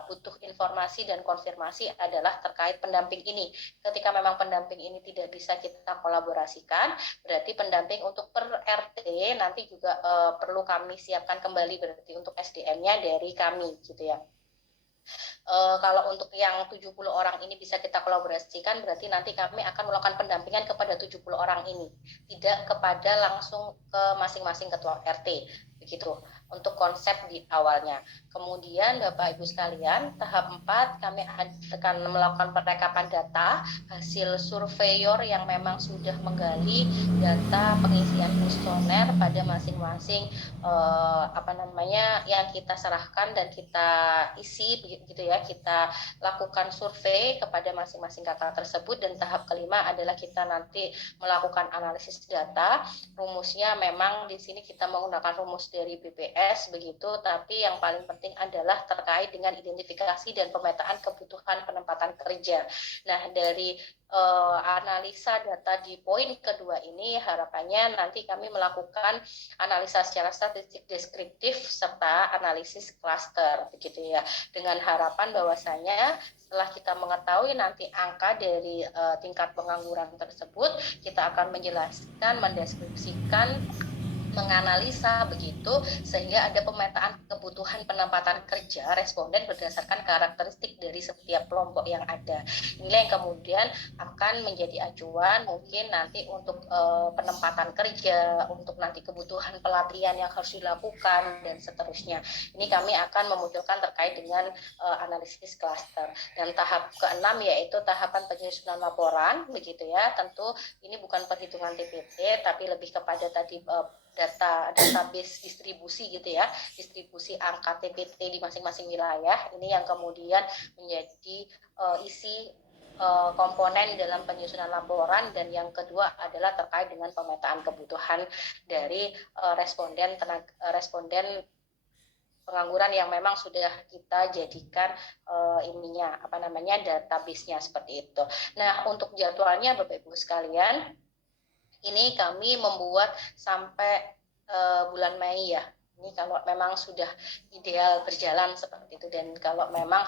butuh informasi dan konfirmasi adalah terkait pendamping ini. Ketika memang pendamping ini tidak bisa kita kolaborasikan, berarti pendamping untuk per RT nanti juga perlu kami siapkan kembali berarti untuk SDM-nya dari kami gitu ya. Kalau untuk yang 70 orang ini bisa kita kolaborasikan, berarti nanti kami akan melakukan pendampingan kepada 70 orang ini, tidak kepada langsung ke masing-masing ketua RT begitu untuk konsep di awalnya. Kemudian Bapak Ibu sekalian, tahap 4 kami akan melakukan perekapan data hasil surveyor yang memang sudah menggali data pengisian kuesioner pada masing-masing yang kita serahkan dan kita isi begitu ya, kita lakukan survei kepada masing-masing kakak tersebut. Dan tahap kelima adalah kita nanti melakukan analisis data. Rumusnya memang di sini kita menggunakan rumus dari BPS begitu, tapi yang paling penting adalah terkait dengan identifikasi dan pemetaan kebutuhan penempatan kerja. Nah, dari analisa data di poin kedua ini harapannya nanti kami melakukan analisa secara statistik deskriptif serta analisis klaster begitu ya, dengan harapan bahwasanya setelah kita mengetahui nanti angka dari tingkat pengangguran tersebut, kita akan menjelaskan, mendeskripsikan, menganalisa begitu, sehingga ada pemetaan kebutuhan penempatan kerja responden berdasarkan karakteristik dari setiap kelompok yang ada. Inilah yang kemudian akan menjadi acuan mungkin nanti untuk penempatan kerja, untuk nanti kebutuhan pelatihan yang harus dilakukan dan seterusnya. Ini kami akan memunculkan terkait dengan analisis klaster. Dan tahap ke-6 yaitu tahapan penyusunan laporan begitu ya. Tentu ini bukan perhitungan TPT tapi lebih kepada tadi database distribusi gitu ya, distribusi angka TPT di masing-masing wilayah. Ini yang kemudian menjadi isi komponen dalam penyusunan laporan, dan yang kedua adalah terkait dengan pemetaan kebutuhan dari responden pengangguran yang memang sudah kita jadikan database-nya seperti itu. Nah, untuk jadwalnya Bapak Ibu sekalian, ini kami membuat sampai bulan Mei ya. Ini kalau memang sudah ideal berjalan seperti itu, dan kalau memang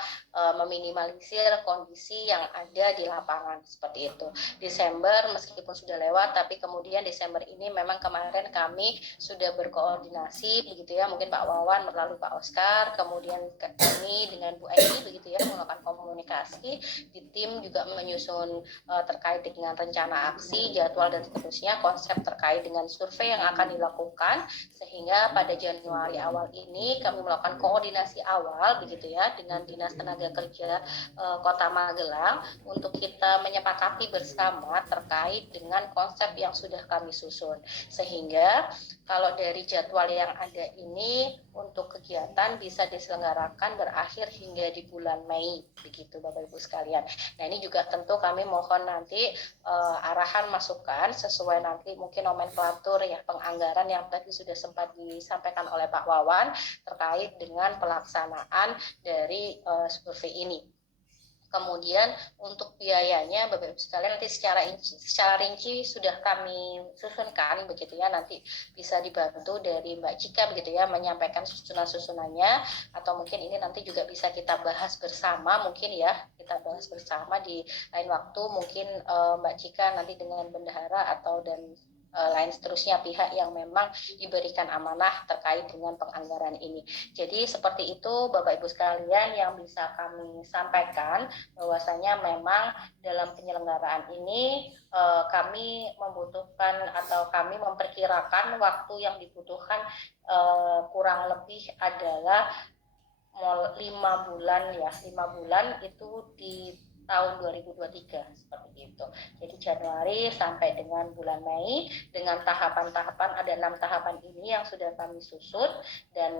meminimalisir kondisi yang ada di lapangan seperti itu. Desember meskipun sudah lewat, tapi kemudian Desember ini memang kemarin kami sudah berkoordinasi begitu ya, mungkin Pak Wawan melalui Pak Oscar, kemudian kami dengan Bu Aini begitu ya, melakukan komunikasi di tim, juga menyusun terkait dengan rencana aksi, jadwal dan seterusnya, konsep terkait dengan survei yang akan dilakukan, sehingga pada Januari awal ini kami melakukan koordinasi awal begitu ya dengan Dinas Tenaga Kerja Kota Magelang untuk kita menyepakati bersama terkait dengan konsep yang sudah kami susun, sehingga kalau dari jadwal yang ada ini untuk kegiatan bisa diselenggarakan berakhir hingga di bulan Mei begitu Bapak Ibu sekalian. Nah, ini juga tentu kami mohon nanti arahan masukan sesuai nanti mungkin nomenklatur ya penganggaran yang tadi sudah sempat disampaikan oleh Pak Wawan terkait dengan pelaksanaan dari survei ini. Kemudian untuk biayanya Bapak Ibu sekalian nanti secara rinci sudah kami susunkan begitu ya, nanti bisa dibantu dari Mbak Cika begitu ya menyampaikan susunan-susunannya, atau mungkin ini nanti juga bisa kita bahas bersama mungkin ya, kita bahas bersama di lain waktu mungkin Mbak Cika nanti dengan bendahara atau dan lain seterusnya pihak yang memang diberikan amanah terkait dengan penganggaran ini. Jadi seperti itu Bapak Ibu sekalian yang bisa kami sampaikan, bahwasanya memang dalam penyelenggaraan ini kami membutuhkan atau kami memperkirakan waktu yang dibutuhkan kurang lebih adalah 5 bulan ya, 5 bulan itu di tahun 2023 seperti itu. Jadi Januari sampai dengan bulan Mei dengan tahapan-tahapan, ada 6 tahapan ini yang sudah kami susun, dan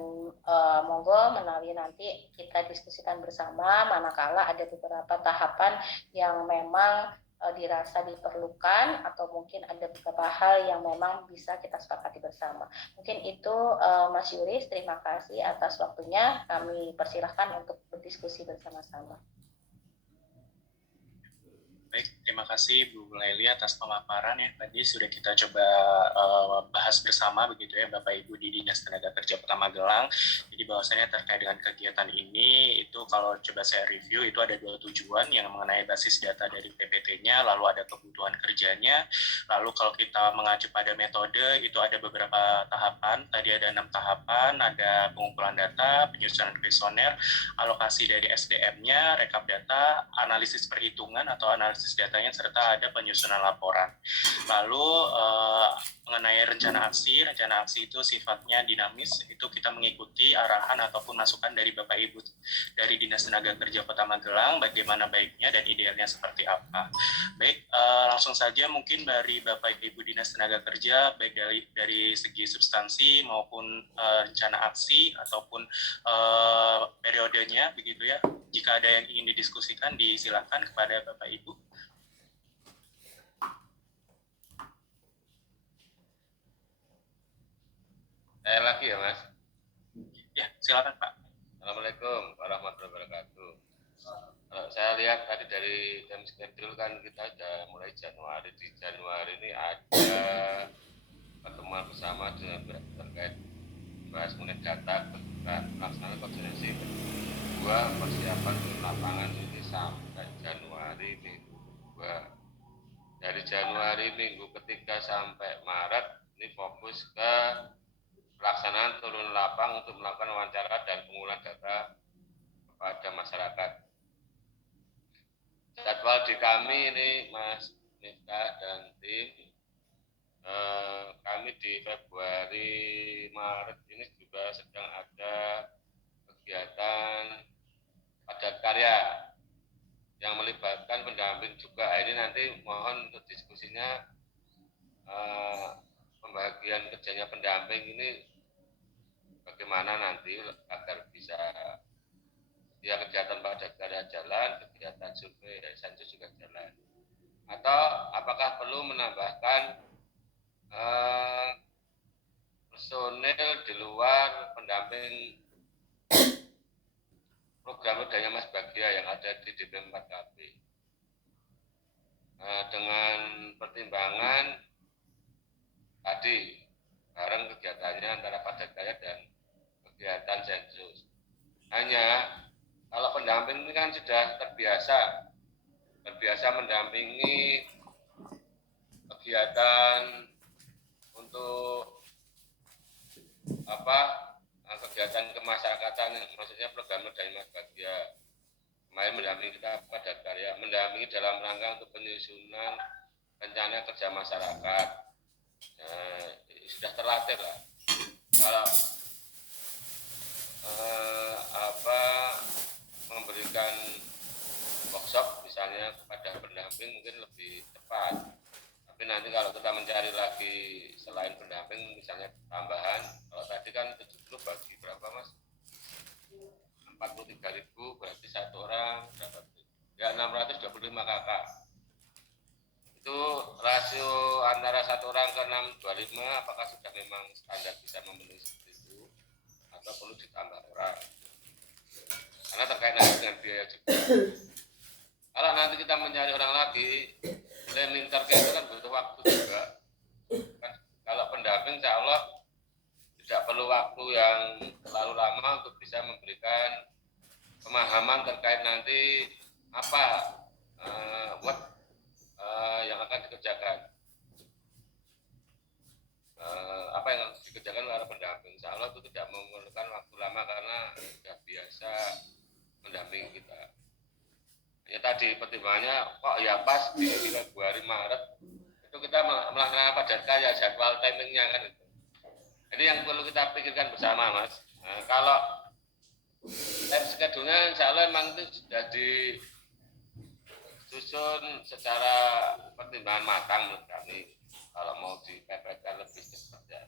monggo menawi nanti kita diskusikan bersama manakala ada beberapa tahapan yang memang dirasa diperlukan atau mungkin ada beberapa hal yang memang bisa kita sepakati bersama. Mungkin itu Mas Yuris, terima kasih atas waktunya. Kami persilahkan untuk berdiskusi bersama-sama. Baik, terima kasih Bu Laili atas pemaparan ya. Tadi sudah kita coba bahas bersama begitu ya Bapak Ibu di Dinas Tenaga Kerja Kota Magelang. Jadi bahwasanya terkait dengan kegiatan ini itu kalau coba saya review itu ada 2 tujuan yang mengenai basis data dari PPT-nya, lalu ada kebutuhan kerjanya, lalu kalau kita mengacu pada metode itu ada beberapa tahapan. Tadi ada 6 tahapan, ada pengumpulan data, penyusunan kuesioner, alokasi dari SDM-nya, rekap data, analisis perhitungan atau analisis datanya, serta ada penyusunan laporan. Lalu mengenai rencana aksi itu sifatnya dinamis, itu kita mengikuti arahan ataupun masukan dari Bapak Ibu dari Dinas Tenaga Kerja Kota Magelang, bagaimana baiknya dan idealnya seperti apa. Baik, langsung saja mungkin dari Bapak Ibu Dinas Tenaga Kerja, baik dari segi substansi maupun rencana aksi ataupun periodenya begitu ya. Jika ada yang ingin didiskusikan, disilakan kepada Bapak Ibu. Saya lagi ya Mas. Ya, silakan Pak. Assalamualaikum warahmatullahi wabarakatuh. Kalau saya lihat tadi dari jam schedule kan kita sudah mulai Januari. Di Januari ini ada pertemuan bersama dengan terkait bahas mengenai data pelaksanaan koordinasi kedua persiapan lapangan ini sampai Januari minggu 2. Dari Januari minggu ketiga sampai Maret ini fokus ke pelaksanaan turun lapang untuk melakukan wawancara dan pengumpulan data kepada masyarakat. Jadwal di kami ini Mas Miftah dan tim, kami di Februari Maret ini juga sedang ada kegiatan padat karya yang melibatkan pendamping juga. Ini nanti mohon untuk diskusinya pembagian pembagian kerjanya pendamping ini bagaimana nanti agar bisa ya kegiatan padat karya jalan, kegiatan survei sensus juga jalan, atau apakah perlu menambahkan personil di luar pendamping program udahnya Mas Bagia yang ada di DP 4KB dengan pertimbangan tadi bareng kegiatannya antara padat karya dan kegiatan sensus. Hanya kalau pendamping ini kan sudah terbiasa mendampingi kegiatan untuk kegiatan kemasyarakatan, maksudnya program dari Mas Bagia kemarin mendampingi kita padat karya, mendampingi dalam rangka untuk penyusunan rencana kerja masyarakat. Sudah terlatih lah. Kalau memberikan workshop misalnya kepada pendamping mungkin lebih tepat. Tapi nanti kalau kita mencari lagi selain pendamping misalnya tambahan, kalau tadi kan 70 bagi berapa Mas? 43.000 berarti satu orang berapa? Ya 625 kakak. Itu rasio antara satu orang ke 625 apakah sudah memang standar bisa memenuhi seperti itu atau perlu ditambah orang? Karena terkait dengan biaya juga. Kalau nanti kita mencari orang lagi, meminta itu kan butuh waktu juga. Kan, kalau pendamping insya Allah tidak perlu waktu yang terlalu lama untuk bisa memberikan pemahaman terkait nanti apa yang akan dikerjakan. Apa yang dikerjakan oleh pendamping. Insya Allah itu tidak memerlukan waktu lama karena sudah biasa mendampingi kita. Ya tadi pertimbangannya kok ya pas di Februari Maret itu kita melaksanakan padat karya, jadwal timingnya kan itu. Ini yang perlu kita pikirkan bersama Mas. Kalau time schedule-nya insya Allah memang itu sudah disusun secara pertimbangan matang menurut kami. Kalau mau dipepetkan lebih cepat ya.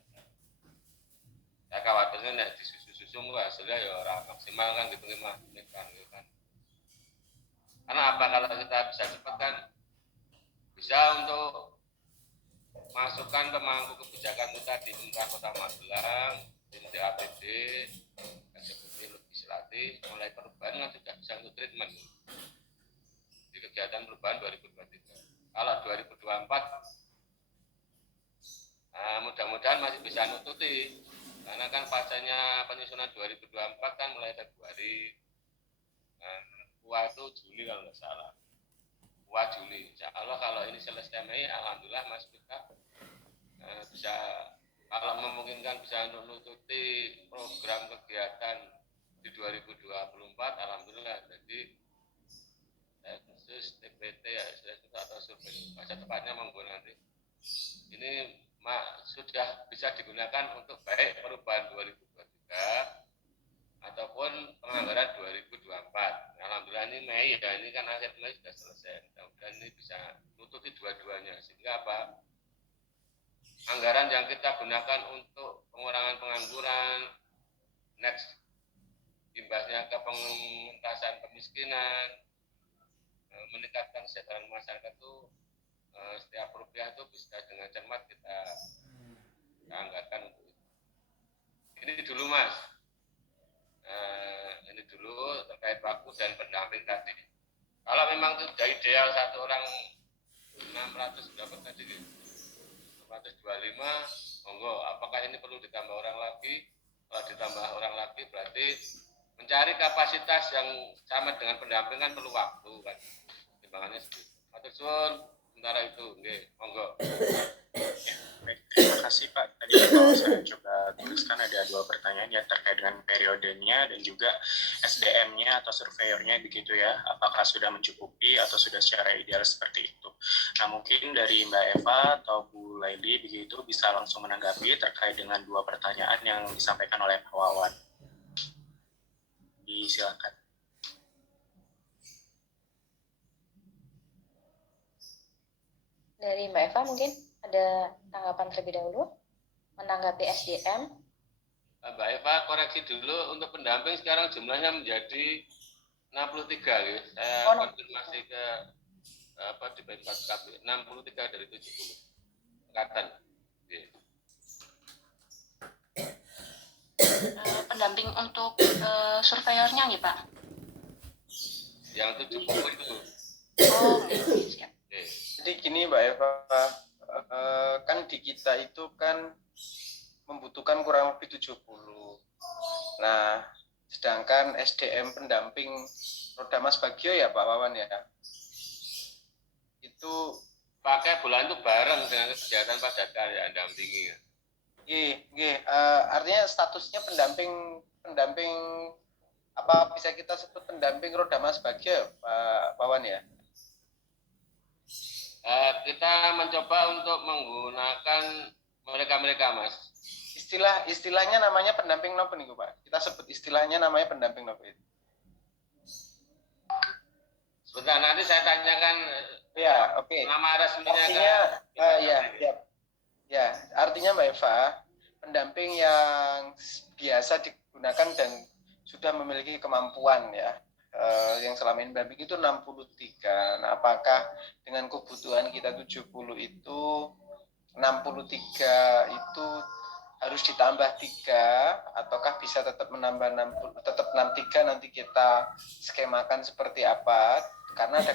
Saya khawatirnya nih disusun hasilnya ya orang maksimal kan gitu kan. Karena apa kalau kita bisa cepat kan bisa untuk masukkan pemangku kebijakan kita di pemerintah Kota Magelang, tim DAPD, eksekutif legislatif, mulai perubahan kan sudah bisa untuk treatment di kegiatan perubahan 2023. Kalau 2024 mudah-mudahan masih bisa nututi karena kan fasenya penyusunan 2024 kan mulai Februari. Itu Juli kalau nggak salah. Juli. Insya Allah kalau ini selesai Mei, alhamdulillah Mas kita bisa kalau memungkinkan bisa menututi program kegiatan di 2024, alhamdulillah. Jadi sensus TPT ya atau survei masa tepatnya monggo nanti. Ini sudah bisa digunakan untuk baik perubahan 2023 ataupun penganggaran 2024. Alhamdulillah ini Mei ya, ini kan akhir Mei sudah selesai. Mudah-mudahan ini bisa nututi dua-duanya sehingga apa? Anggaran yang kita gunakan untuk pengurangan pengangguran, next imbasnya ke pengentasan kemiskinan, meningkatkan kesejahteraan masyarakat itu setiap rupiah itu bisa dengan cermat kita anggarkan untuk itu. Ini dulu Mas. Ini dulu terkait waktu dan pendamping tadi. Kalau memang itu sudah ideal satu orang 600 berapa tadi? 625, monggo. Apakah ini perlu ditambah orang lagi? Kalau ditambah orang lagi berarti mencari kapasitas yang sama dengan pendamping kan perlu waktu kan. Timbangannya segitu. Matur suwun. Sementara itu, monggo. Ya, baik, terima kasih Pak. Tadi kalau saya coba tuliskan ada 2 pertanyaan yang terkait dengan periodenya dan juga SDM-nya atau surveyornya begitu ya. Apakah sudah mencukupi atau sudah secara ideal seperti itu. Nah mungkin dari Mbak Eva atau Bu Laili begitu bisa langsung menanggapi terkait dengan 2 pertanyaan yang disampaikan oleh Pak Wawan. Silakan. Dari Mbak Eva mungkin ada tanggapan terlebih dahulu? menanggapi SDM. Mbak Eva, koreksi dulu untuk pendamping sekarang jumlahnya menjadi 63 ya. Saya konfirmasi ke di BKKB 63 dari 70 angkatan. Pendamping untuk surveyornya nih Pak? Yang 70 itu. Oh, siap. Jadi gini Mbak Eva, kan di kita itu kan membutuhkan kurang lebih 70. Nah, sedangkan SDM pendamping Roda Mas Bagio ya Pak Wawan ya, itu pakai bulan itu bareng dengan kegiatan padat karya dampingi. Artinya statusnya pendamping apa bisa kita sebut pendamping Roda Mas Bagio Pak Wawan ya? Kita mencoba untuk menggunakan mereka Mas. Istilahnya namanya pendamping nopo nih Pak. Kita sebut istilahnya namanya pendamping nopo itu. Sebentar nanti saya tanyakan. Ya, oke. Nama resminya. Artinya ya, artinya Mbak Eva, pendamping yang biasa digunakan dan sudah memiliki kemampuan ya. Yang selama ini pendamping itu 63. Nah, apakah dengan kebutuhan kita 70 itu 63 itu harus ditambah 3 ataukah bisa tetap menambah 60, tetap 63 nanti kita skemakan seperti apa, karena ada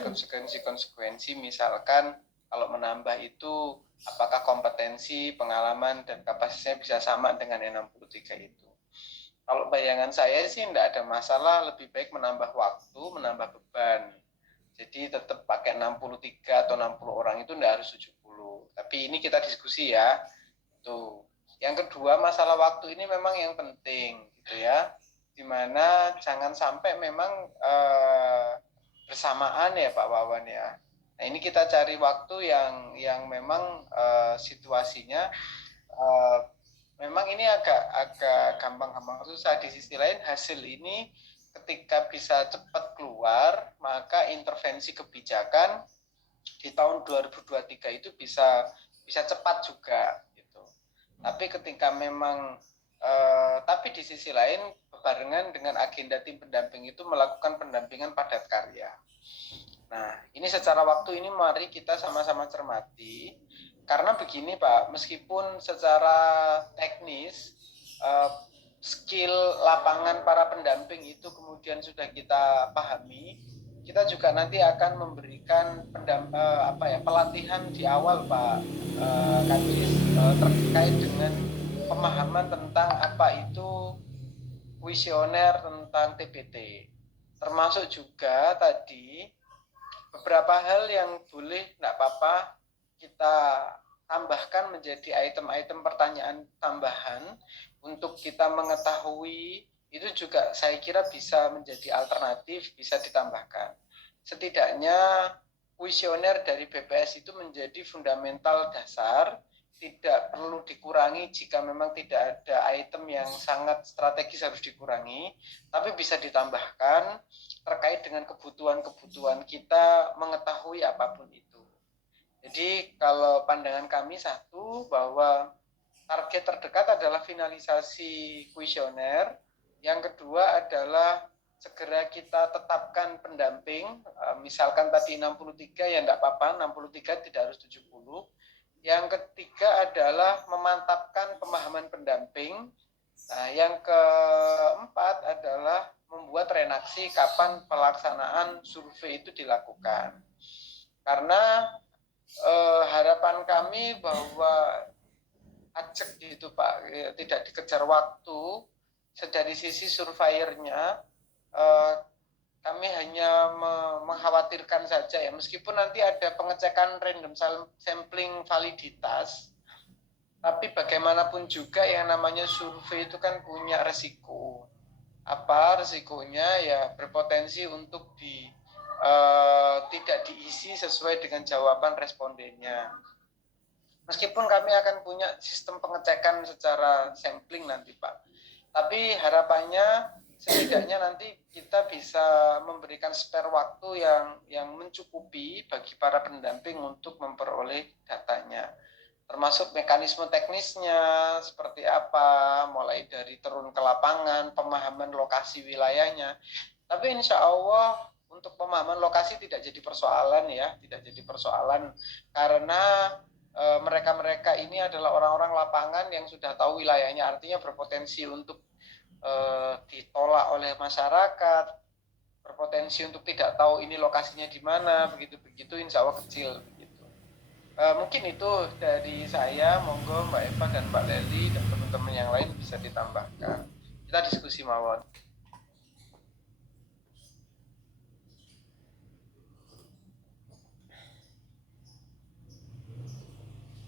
konsekuensi misalkan kalau menambah itu apakah kompetensi, pengalaman dan kapasitasnya bisa sama dengan yang 63 itu. Kalau bayangan saya sih tidak ada masalah, lebih baik menambah waktu, menambah beban. Jadi tetap pakai 63 atau 60 orang itu tidak harus 70. Tapi ini kita diskusi ya. Tuh. Yang kedua, masalah waktu ini memang yang penting gitu ya. Dimana jangan sampai memang bersamaan ya Pak Wawan ya. Nah, ini kita cari waktu yang memang situasinya memang ini agak gampang-gampang susah. Di sisi lain hasil ini ketika bisa cepat keluar, maka intervensi kebijakan di tahun 2023 itu bisa cepat juga gitu. Tapi ketika memang tapi di sisi lain berbarengan dengan agenda tim pendamping itu melakukan pendampingan padat karya. Nah, ini secara waktu ini mari kita sama-sama cermati. Karena begini Pak, meskipun secara teknis skill lapangan para pendamping itu kemudian sudah kita pahami, kita juga nanti akan memberikan pelatihan di awal Pak Kadis terkait dengan pemahaman tentang apa itu kuesioner tentang TBT, termasuk juga tadi beberapa hal yang boleh tidak apa-apa kita tambahkan menjadi item-item pertanyaan tambahan untuk kita mengetahui, itu juga saya kira bisa menjadi alternatif, bisa ditambahkan. Setidaknya kuesioner dari BPS itu menjadi fundamental dasar, tidak perlu dikurangi jika memang tidak ada item yang sangat strategis harus dikurangi, tapi bisa ditambahkan terkait dengan kebutuhan-kebutuhan kita mengetahui apapun itu. Jadi kalau pandangan kami satu, bahwa target terdekat adalah finalisasi kuesioner. Yang kedua adalah segera kita tetapkan pendamping, misalkan tadi 63 ya enggak apa-apa, 63 tidak harus 70. Yang ketiga adalah memantapkan pemahaman pendamping. Nah, yang keempat adalah membuat renaksi kapan pelaksanaan survei itu dilakukan. Karena harapan kami bahwa ajak gitu Pak, tidak dikejar waktu. Dari sisi surveyornya, kami hanya mengkhawatirkan saja ya, meskipun nanti ada pengecekan random sampling validitas, tapi bagaimanapun juga yang namanya survei itu kan punya resiko. Apa resikonya? Ya berpotensi untuk tidak diisi sesuai dengan jawaban respondennya. Meskipun kami akan punya sistem pengecekan secara sampling nanti Pak, tapi harapannya setidaknya nanti kita bisa memberikan spare waktu yang mencukupi bagi para pendamping untuk memperoleh datanya. termasuk mekanisme teknisnya seperti apa, mulai dari turun ke lapangan, pemahaman lokasi wilayahnya. Tapi insya Allah untuk pemahaman lokasi tidak jadi persoalan ya, tidak jadi persoalan karena mereka-mereka ini adalah orang-orang lapangan yang sudah tahu wilayahnya, artinya berpotensi untuk ditolak oleh masyarakat, berpotensi untuk tidak tahu ini lokasinya di mana, begitu-begitu insya Allah kecil. Mungkin itu dari saya, monggo Mbak Eva dan Mbak Leli dan teman-teman yang lain bisa ditambahkan. Kita diskusi mawon.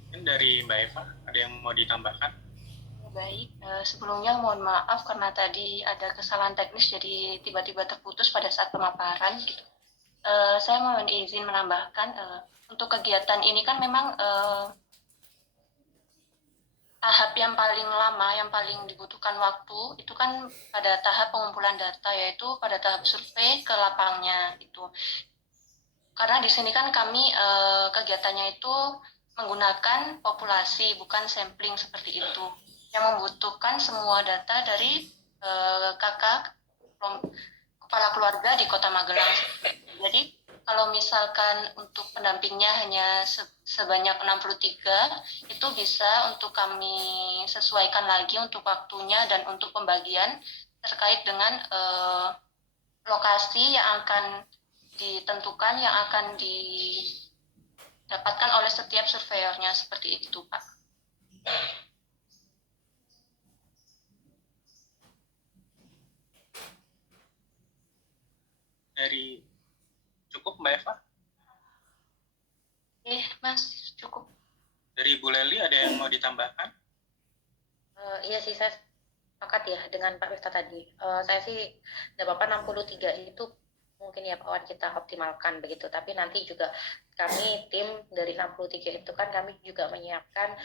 Mungkin dari Mbak Eva, ada yang mau ditambahkan? Baik, sebelumnya mohon maaf karena tadi ada kesalahan teknis jadi tiba-tiba terputus pada saat pemaparan gitu. Saya mohon izin menambahkan untuk kegiatan ini kan memang tahap yang paling lama, yang paling dibutuhkan waktu itu kan pada tahap pengumpulan data, yaitu pada tahap survei ke lapangnya itu. Karena di sini kan kami kegiatannya itu menggunakan populasi, bukan sampling seperti itu, yang membutuhkan semua data dari kakak kepala keluarga di Kota Magelang. Jadi kalau misalkan untuk pendampingnya hanya sebanyak 63, itu bisa untuk kami sesuaikan lagi untuk waktunya dan untuk pembagian terkait dengan lokasi yang akan ditentukan, yang akan didapatkan oleh setiap surveyornya, seperti itu, Pak. Dari cukup Mbak Eva? Mas, cukup. Dari Bu Leli ada yang mau ditambahkan? Iya sih, saya sepakat ya dengan Pak Miftah tadi. Saya sih tidak apa-apa 63 itu mungkin ya Pak Wan kita optimalkan begitu. Tapi nanti juga kami tim dari 63 itu kan kami juga menyiapkan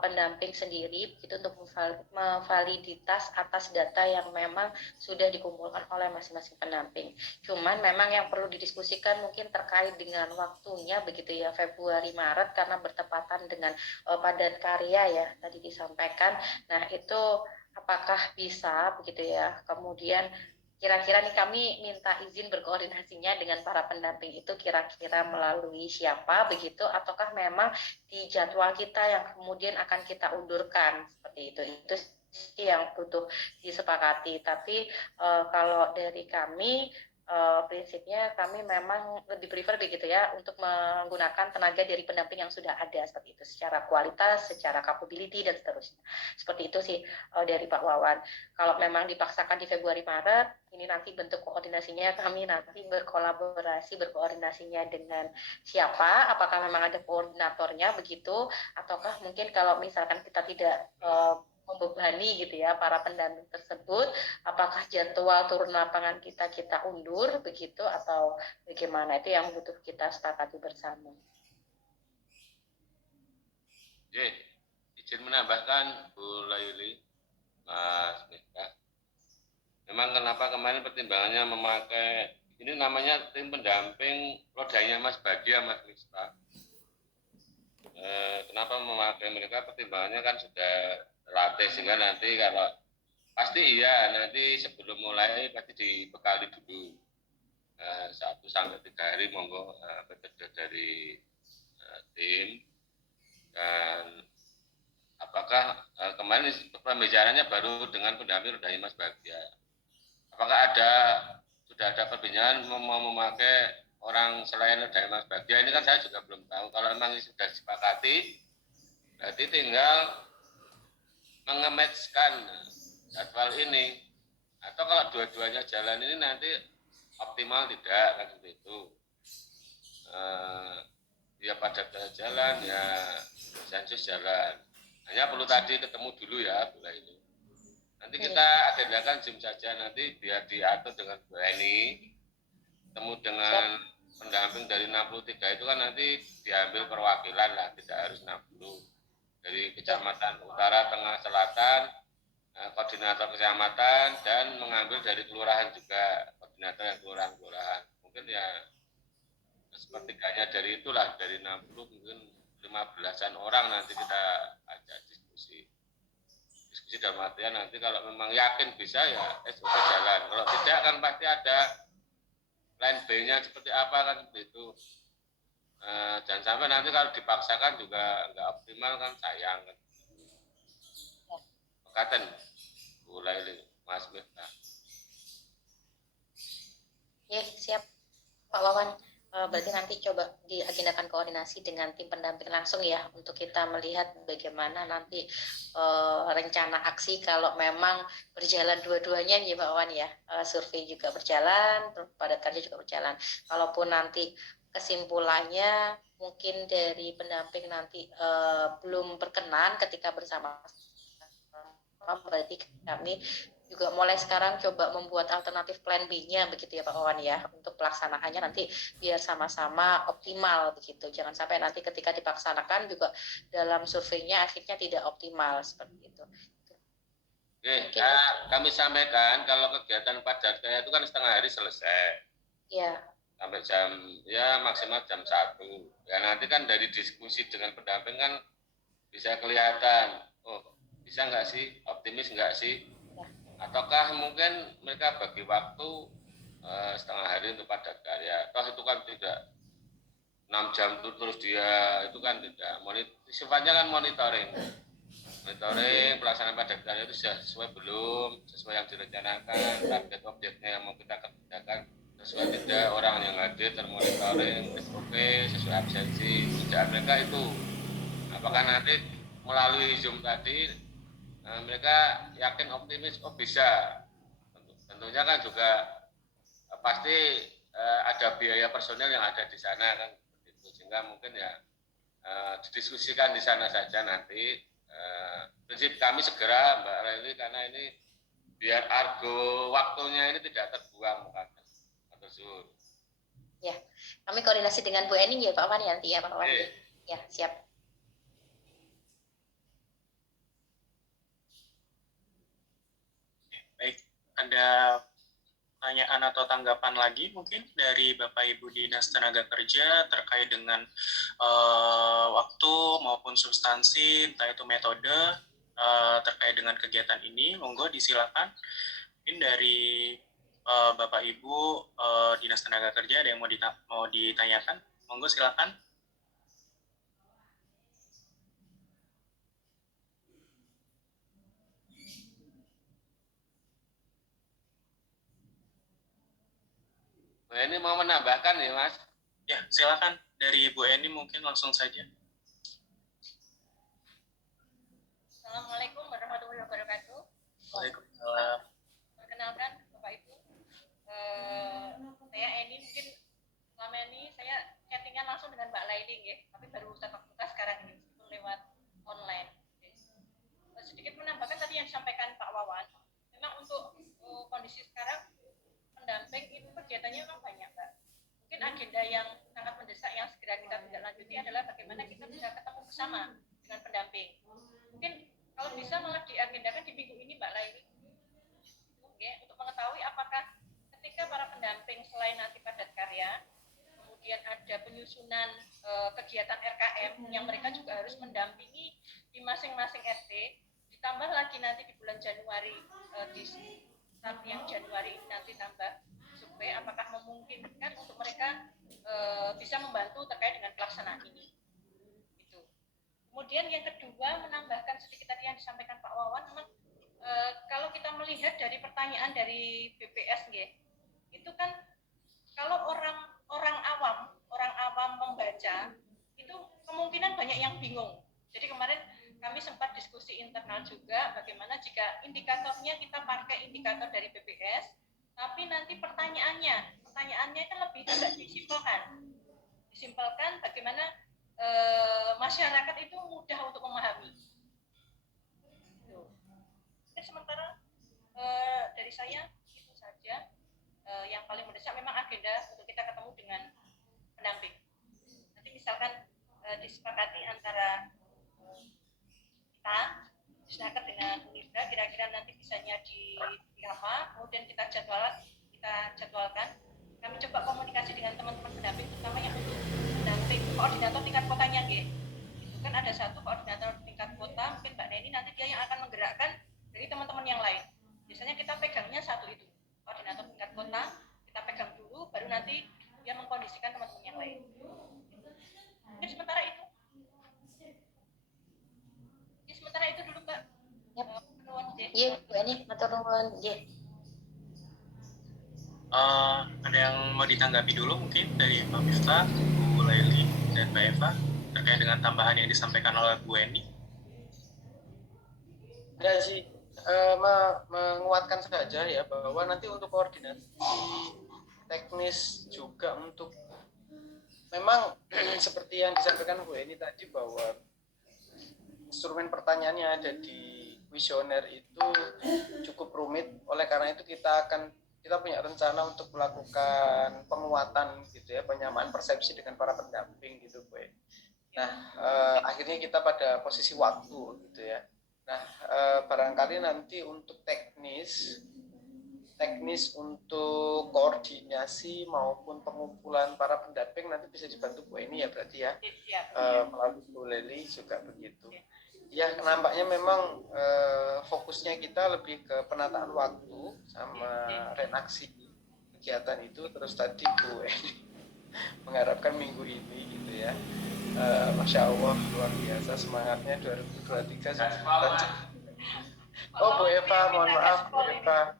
pendamping sendiri begitu untuk memvaliditas atas data yang memang sudah dikumpulkan oleh masing-masing pendamping. Cuman memang yang perlu didiskusikan mungkin terkait dengan waktunya begitu ya, Februari Maret karena bertepatan dengan padat karya ya tadi disampaikan. Nah itu apakah bisa begitu ya, kemudian kira-kira nih kami minta izin berkoordinasinya dengan para pendamping itu kira-kira melalui siapa begitu, ataukah memang di jadwal kita yang kemudian akan kita undurkan seperti itu sih yang butuh disepakati. Tapi kalau dari kami prinsipnya kami memang lebih prefer begitu ya untuk menggunakan tenaga dari pendamping yang sudah ada seperti itu secara kualitas, secara capability dan seterusnya. Seperti itu sih dari Pak Wawan. Kalau memang dipaksakan di Februari Maret, ini nanti bentuk koordinasinya kami nanti berkoordinasinya dengan siapa, apakah memang ada koordinatornya begitu, ataukah mungkin kalau misalkan kita tidak membebani gitu ya para pendamping tersebut, apakah jadwal turun lapangan kita undur begitu atau bagaimana, itu yang butuh kita sepakati bersama. Oke, izin menambahkan Bu Layuli, Mas Miftah. Memang kenapa kemarin pertimbangannya memakai ini namanya tim pendamping rodanya Mas Bagia, Mas Miftah. Kenapa memakai mereka, pertimbangannya kan sudah latih sehingga nanti kalau pasti iya nanti sebelum mulai pasti dibekali dulu 1 sampai 3 hari monggo bekerja dari tim. Dan apakah kemarin pembicaranya baru dengan pendamping rodanya Mas Bagia, apakah sudah ada perbincangan mau memakai orang selain rodanya Mas Bagia? Ini kan saya juga belum tahu. Kalau memang sudah disepakati berarti tinggal mengematchkan jadwal ini, atau kalau dua-duanya jalan ini nanti optimal tidak kan seperti itu. Ya pada jalan ya sensus jalan, hanya perlu tadi ketemu dulu ya mulai ini. Nanti kita agendakan Zoom saja, nanti biar diatur dengan Bu Eni, ketemu dengan pendamping dari 63 itu kan nanti diambil perwakilan lah, tidak harus 60 dari kecamatan utara, tengah, selatan, koordinator kecamatan, dan mengambil dari kelurahan juga, koordinator yang kelurahan. Mungkin ya sepertiganya dari itulah, dari 60 mungkin 15-an orang nanti kita ajak diskusi dalam artian nanti kalau memang yakin bisa ya SOP jalan, kalau tidak kan pasti ada plan B-nya seperti apa kan begitu. Jangan sampai nanti kalau dipaksakan juga nggak optimal kan sayang kan. Mekaten mulai Mas Miftah. Ya, siap Pak Wawan. Berarti nanti coba diagendakan koordinasi dengan tim pendamping langsung ya, untuk kita melihat bagaimana nanti rencana aksi kalau memang berjalan dua-duanya ya Pak Wawan ya. Survei juga berjalan, padat karya juga berjalan. Kalaupun nanti kesimpulannya mungkin dari pendamping nanti belum berkenan ketika bersama, berarti kami juga mulai sekarang coba membuat alternatif plan B-nya begitu ya Pak Wawan ya, untuk pelaksanaannya nanti biar sama-sama optimal begitu. Jangan sampai nanti ketika dipaksanakan juga dalam surveinya akhirnya tidak optimal seperti itu. Oke, kami sampaikan kalau kegiatan padat karya itu kan setengah hari selesai. Iya. Sampai jam ya maksimal jam 1. Ya nanti kan dari diskusi dengan pendamping kan bisa kelihatan, oh bisa nggak sih, optimis nggak sih, ataukah mungkin mereka bagi waktu setengah hari untuk padat karya. Toh itu kan tidak 6 jam terus dia, itu kan tidak. Sifatnya kan monitoring pelaksanaan padat karya itu sudah sesuai belum, sesuai yang direncanakan, target objeknya yang mau kita kerjakan sesuai tidak, orang yang hadir termonitoring, SOP sesuai absensi, kerjaan mereka itu. Apakah nanti melalui Zoom tadi mereka yakin optimis, oh bisa. Tentunya kan juga pasti ada biaya personel yang ada di sana kan, begitu. Sehingga mungkin ya didiskusikan di sana saja nanti. Prinsip kami segera Mbak Raili, karena ini biar argo waktunya ini tidak terbuang atau sur. Ya, kami koordinasi dengan Bu Eni ya Pak Wan nanti ya Pak Wan. Ya, siap. Baik, ada pertanyaan atau tanggapan lagi mungkin dari Bapak Ibu Dinas Tenaga Kerja terkait dengan waktu maupun substansi, entah itu metode terkait dengan kegiatan ini. Monggo disilakan. Mungkin dari Bapak Ibu Dinas Tenaga Kerja ada yang mau ditanyakan? Monggo silakan. Nah, ini mau menambahkan ya Mas? Ya, silakan dari Bu Eni mungkin langsung saja. Assalamualaikum warahmatullahi wabarakatuh. Waalaikumsalam. Perkenalkan Bapak Ibu, saya Eni. Mungkin selama ini saya chattingan langsung dengan Mbak Laili ya, tapi baru tatap muka sekarang ini lewat online. Sedikit menambahkan tadi yang disampaikan Pak Wawan, memang untuk kondisi sekarang pendamping itu kegiatannya memang banyak Mbak. Mungkin agenda yang sangat mendesak yang segera kita tindak lanjuti adalah bagaimana kita bisa ketemu bersama dengan pendamping. Mungkin kalau bisa malah diagendakan di minggu ini Mbak Laili, untuk mengetahui apakah ketika para pendamping selain nanti padat karya, kemudian ada penyusunan kegiatan RKM yang mereka juga harus mendampingi di masing-masing RT, ditambah lagi nanti di bulan Januari di saat yang Januari ini nanti tambah survei, apakah memungkinkan untuk mereka bisa membantu terkait dengan pelaksanaan ini. Itu. Kemudian yang kedua, menambahkan sedikit tadi yang disampaikan Pak Wawan, memang kalau kita melihat dari pertanyaan dari BPS itu kan kalau orang awam membaca itu kemungkinan banyak yang bingung. Jadi kemarin kami sempat diskusi internal juga bagaimana jika indikatornya kita pakai indikator dari BPS, tapi nanti pertanyaannya kan lebih agak disimpelkan bagaimana masyarakat itu mudah untuk memahami. Sementara dari saya itu saja yang paling mendesak memang agenda untuk kita ketemu dengan pendamping. Nanti misalkan disepakati antara kita disepakati dengan UNIDA kira-kira nanti bisanya di apa, kemudian kita jadwalkan. Kami coba komunikasi dengan teman-teman pendamping, terutama yang untuk pendamping koordinator tingkat kotanya kan ada satu koordinator tingkat kota, mungkin Mbak Neni nanti dia yang akan menggerakkan dari teman-teman yang lain. Biasanya kita pegangnya satu itu, koordinator tingkat kota, kita pegang dulu, baru nanti dia mengkondisikan teman-teman yang lain. Mungkin sementara itu. Ya, sementara itu dulu Mbak. Yap. Nuwun, Iya, Bu Eni, matur nuwun. Nggih. Ada yang mau ditanggapi dulu mungkin dari Pak Miftah, Bu Laili, dan Mbak Eva terkait dengan tambahan yang disampaikan oleh Bu Eni? Ya sih, menguatkan saja ya bahwa nanti untuk koordinasi teknis juga untuk memang seperti yang disampaikan Bu Eni tadi bahwa instrumen pertanyaannya ada di kuesioner itu cukup rumit. Oleh karena itu kita punya rencana untuk melakukan penguatan gitu ya, penyamaan persepsi dengan para pendamping gitu Bu Eni. Nah, akhirnya kita pada posisi waktu gitu ya. Nah, barangkali nanti untuk teknis untuk koordinasi maupun pengumpulan para pendamping nanti bisa dibantu Bu Eni ya berarti ya, melalui Bu Leli juga begitu. Ya nampaknya memang fokusnya kita lebih ke penataan waktu sama reaksi kegiatan itu, terus tadi Bu Eni mengharapkan minggu ini gitu ya. Masya Allah luar biasa semangatnya 2023 sudah. Oh Bu Eva, mohon maaf Bu Eva.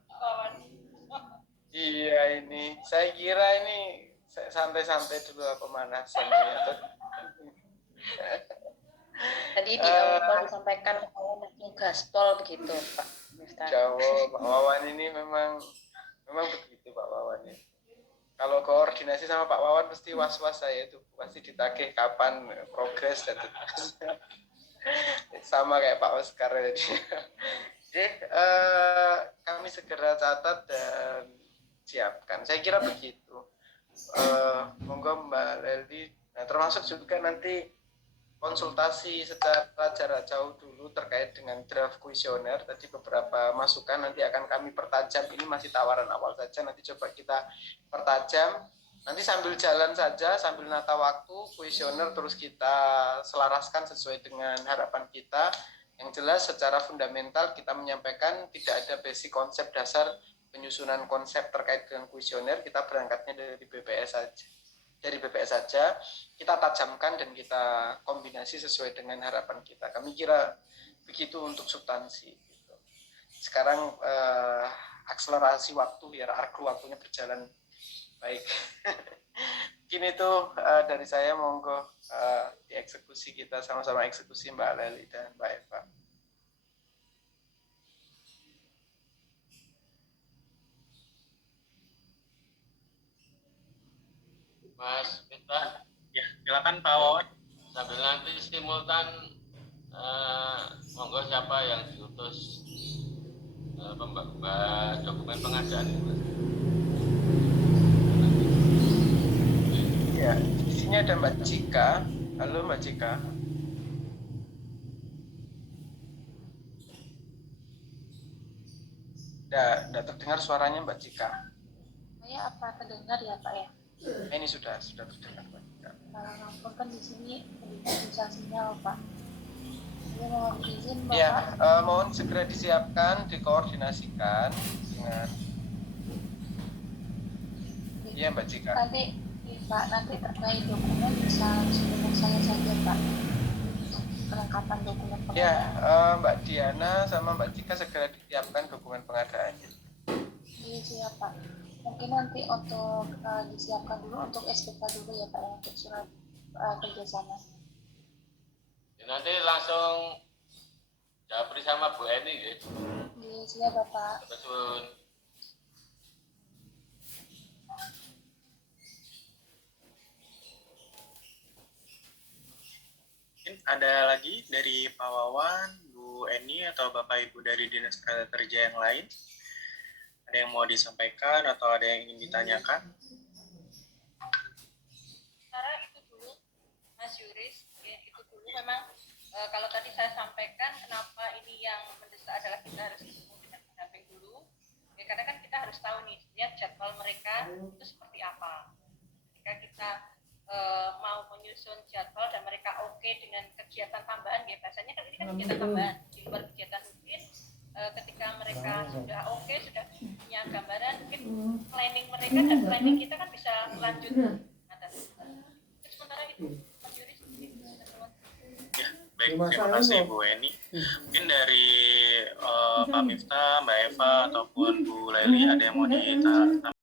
Iya ini, saya kira ini santai-santai dulu pemanasan ya. Tadi di awal disampaikan langsung gaspol begitu, Pak Miftah. Jauh, Pak Wawan ini memang begitu Pak Wawan ini. Kalau koordinasi sama Pak Wawan pasti was-was saya itu, pasti ditagih kapan progres dan sama kayak Pak Oscar tadi. Jadi kami segera catat dan siapkan. Saya kira begitu. Monggo Mbak Leli. Nah, termasuk juga nanti konsultasi secara jarak jauh dulu terkait dengan draft kuesioner. Tadi beberapa masukan nanti akan kami pertajam. Ini masih tawaran awal saja. Nanti coba kita pertajam. Nanti sambil jalan saja, sambil nata waktu kuesioner terus kita selaraskan sesuai dengan harapan kita. Yang jelas secara fundamental kita menyampaikan tidak ada basic konsep dasar penyusunan konsep terkait dengan kuesioner. Kita berangkatnya dari BPS saja. Dari BPS saja, kita tajamkan dan kita kombinasi sesuai dengan harapan kita. Kami kira begitu untuk substansi. Gitu. Sekarang akselerasi waktu biar arku waktunya berjalan baik. Mungkin itu dari saya, monggo dieksekusi, kita sama-sama eksekusi Mbak Leli dan Mbak Eva. Mas Miftah, Ya, silakan Pak Wawan. sambil nanti simultan, monggo siapa yang diutus pembuat dokumen pengadaan itu, Mas? Ya, di sini ada Mbak Cika. Halo Mbak Cika. Nggak terdengar suaranya Mbak Cika. Saya apa terdengar ya Pak ya? Ini sudah terdengar Mbak Cika. Kalau kan di sini susah sinyal Pak. Saya mohon izin Bapak. Ya, mohon segera disiapkan, dikoordinasikan dengan. Iya Mbak Cika. Nanti Pak, nanti terkait dokumen bisa hubungi saya saja Pak. Kelengkapan dokumen pengadaan. Ya, Mbak Diana sama Mbak Cika segera disiapkan dokumen pengadaannya. Iya siap Pak. Mungkin nanti untuk disiapkan dulu untuk SPK dulu ya Pak ya, untuk surat kerjasama. Ya, nanti langsung japri sama Bu Eni gitu. Iya siap Bapak. Betul. Mungkin ada lagi dari Pak Wawan, Bu Eni, atau Bapak Ibu dari Dinas Tenaga Kerja yang lain? Ada yang mau disampaikan atau ada yang ingin ditanyakan? Sementara itu dulu, Mas Yuris, ya, itu dulu memang kalau tadi saya sampaikan kenapa ini yang mendesak adalah kita harus ketemu dengan pendamping dulu, ya, karena kan kita harus tahu nih sebenarnya jadwal mereka itu seperti apa. Ketika kita mau menyusun jadwal dan mereka oke dengan kegiatan tambahan ya, biasanya kan ini kan kegiatan tambahan di luar kegiatan rutin. Ketika mereka sudah oke, sudah punya gambaran, mungkin planning mereka dan planning kita kan bisa lanjut atas. Sementara itu Mas Yuri Ya, baik, terima kasih Bu Eni. Mungkin dari Pak Miftah, Mbak Eva ataupun Bu Laili ada yang mau ditambahkan?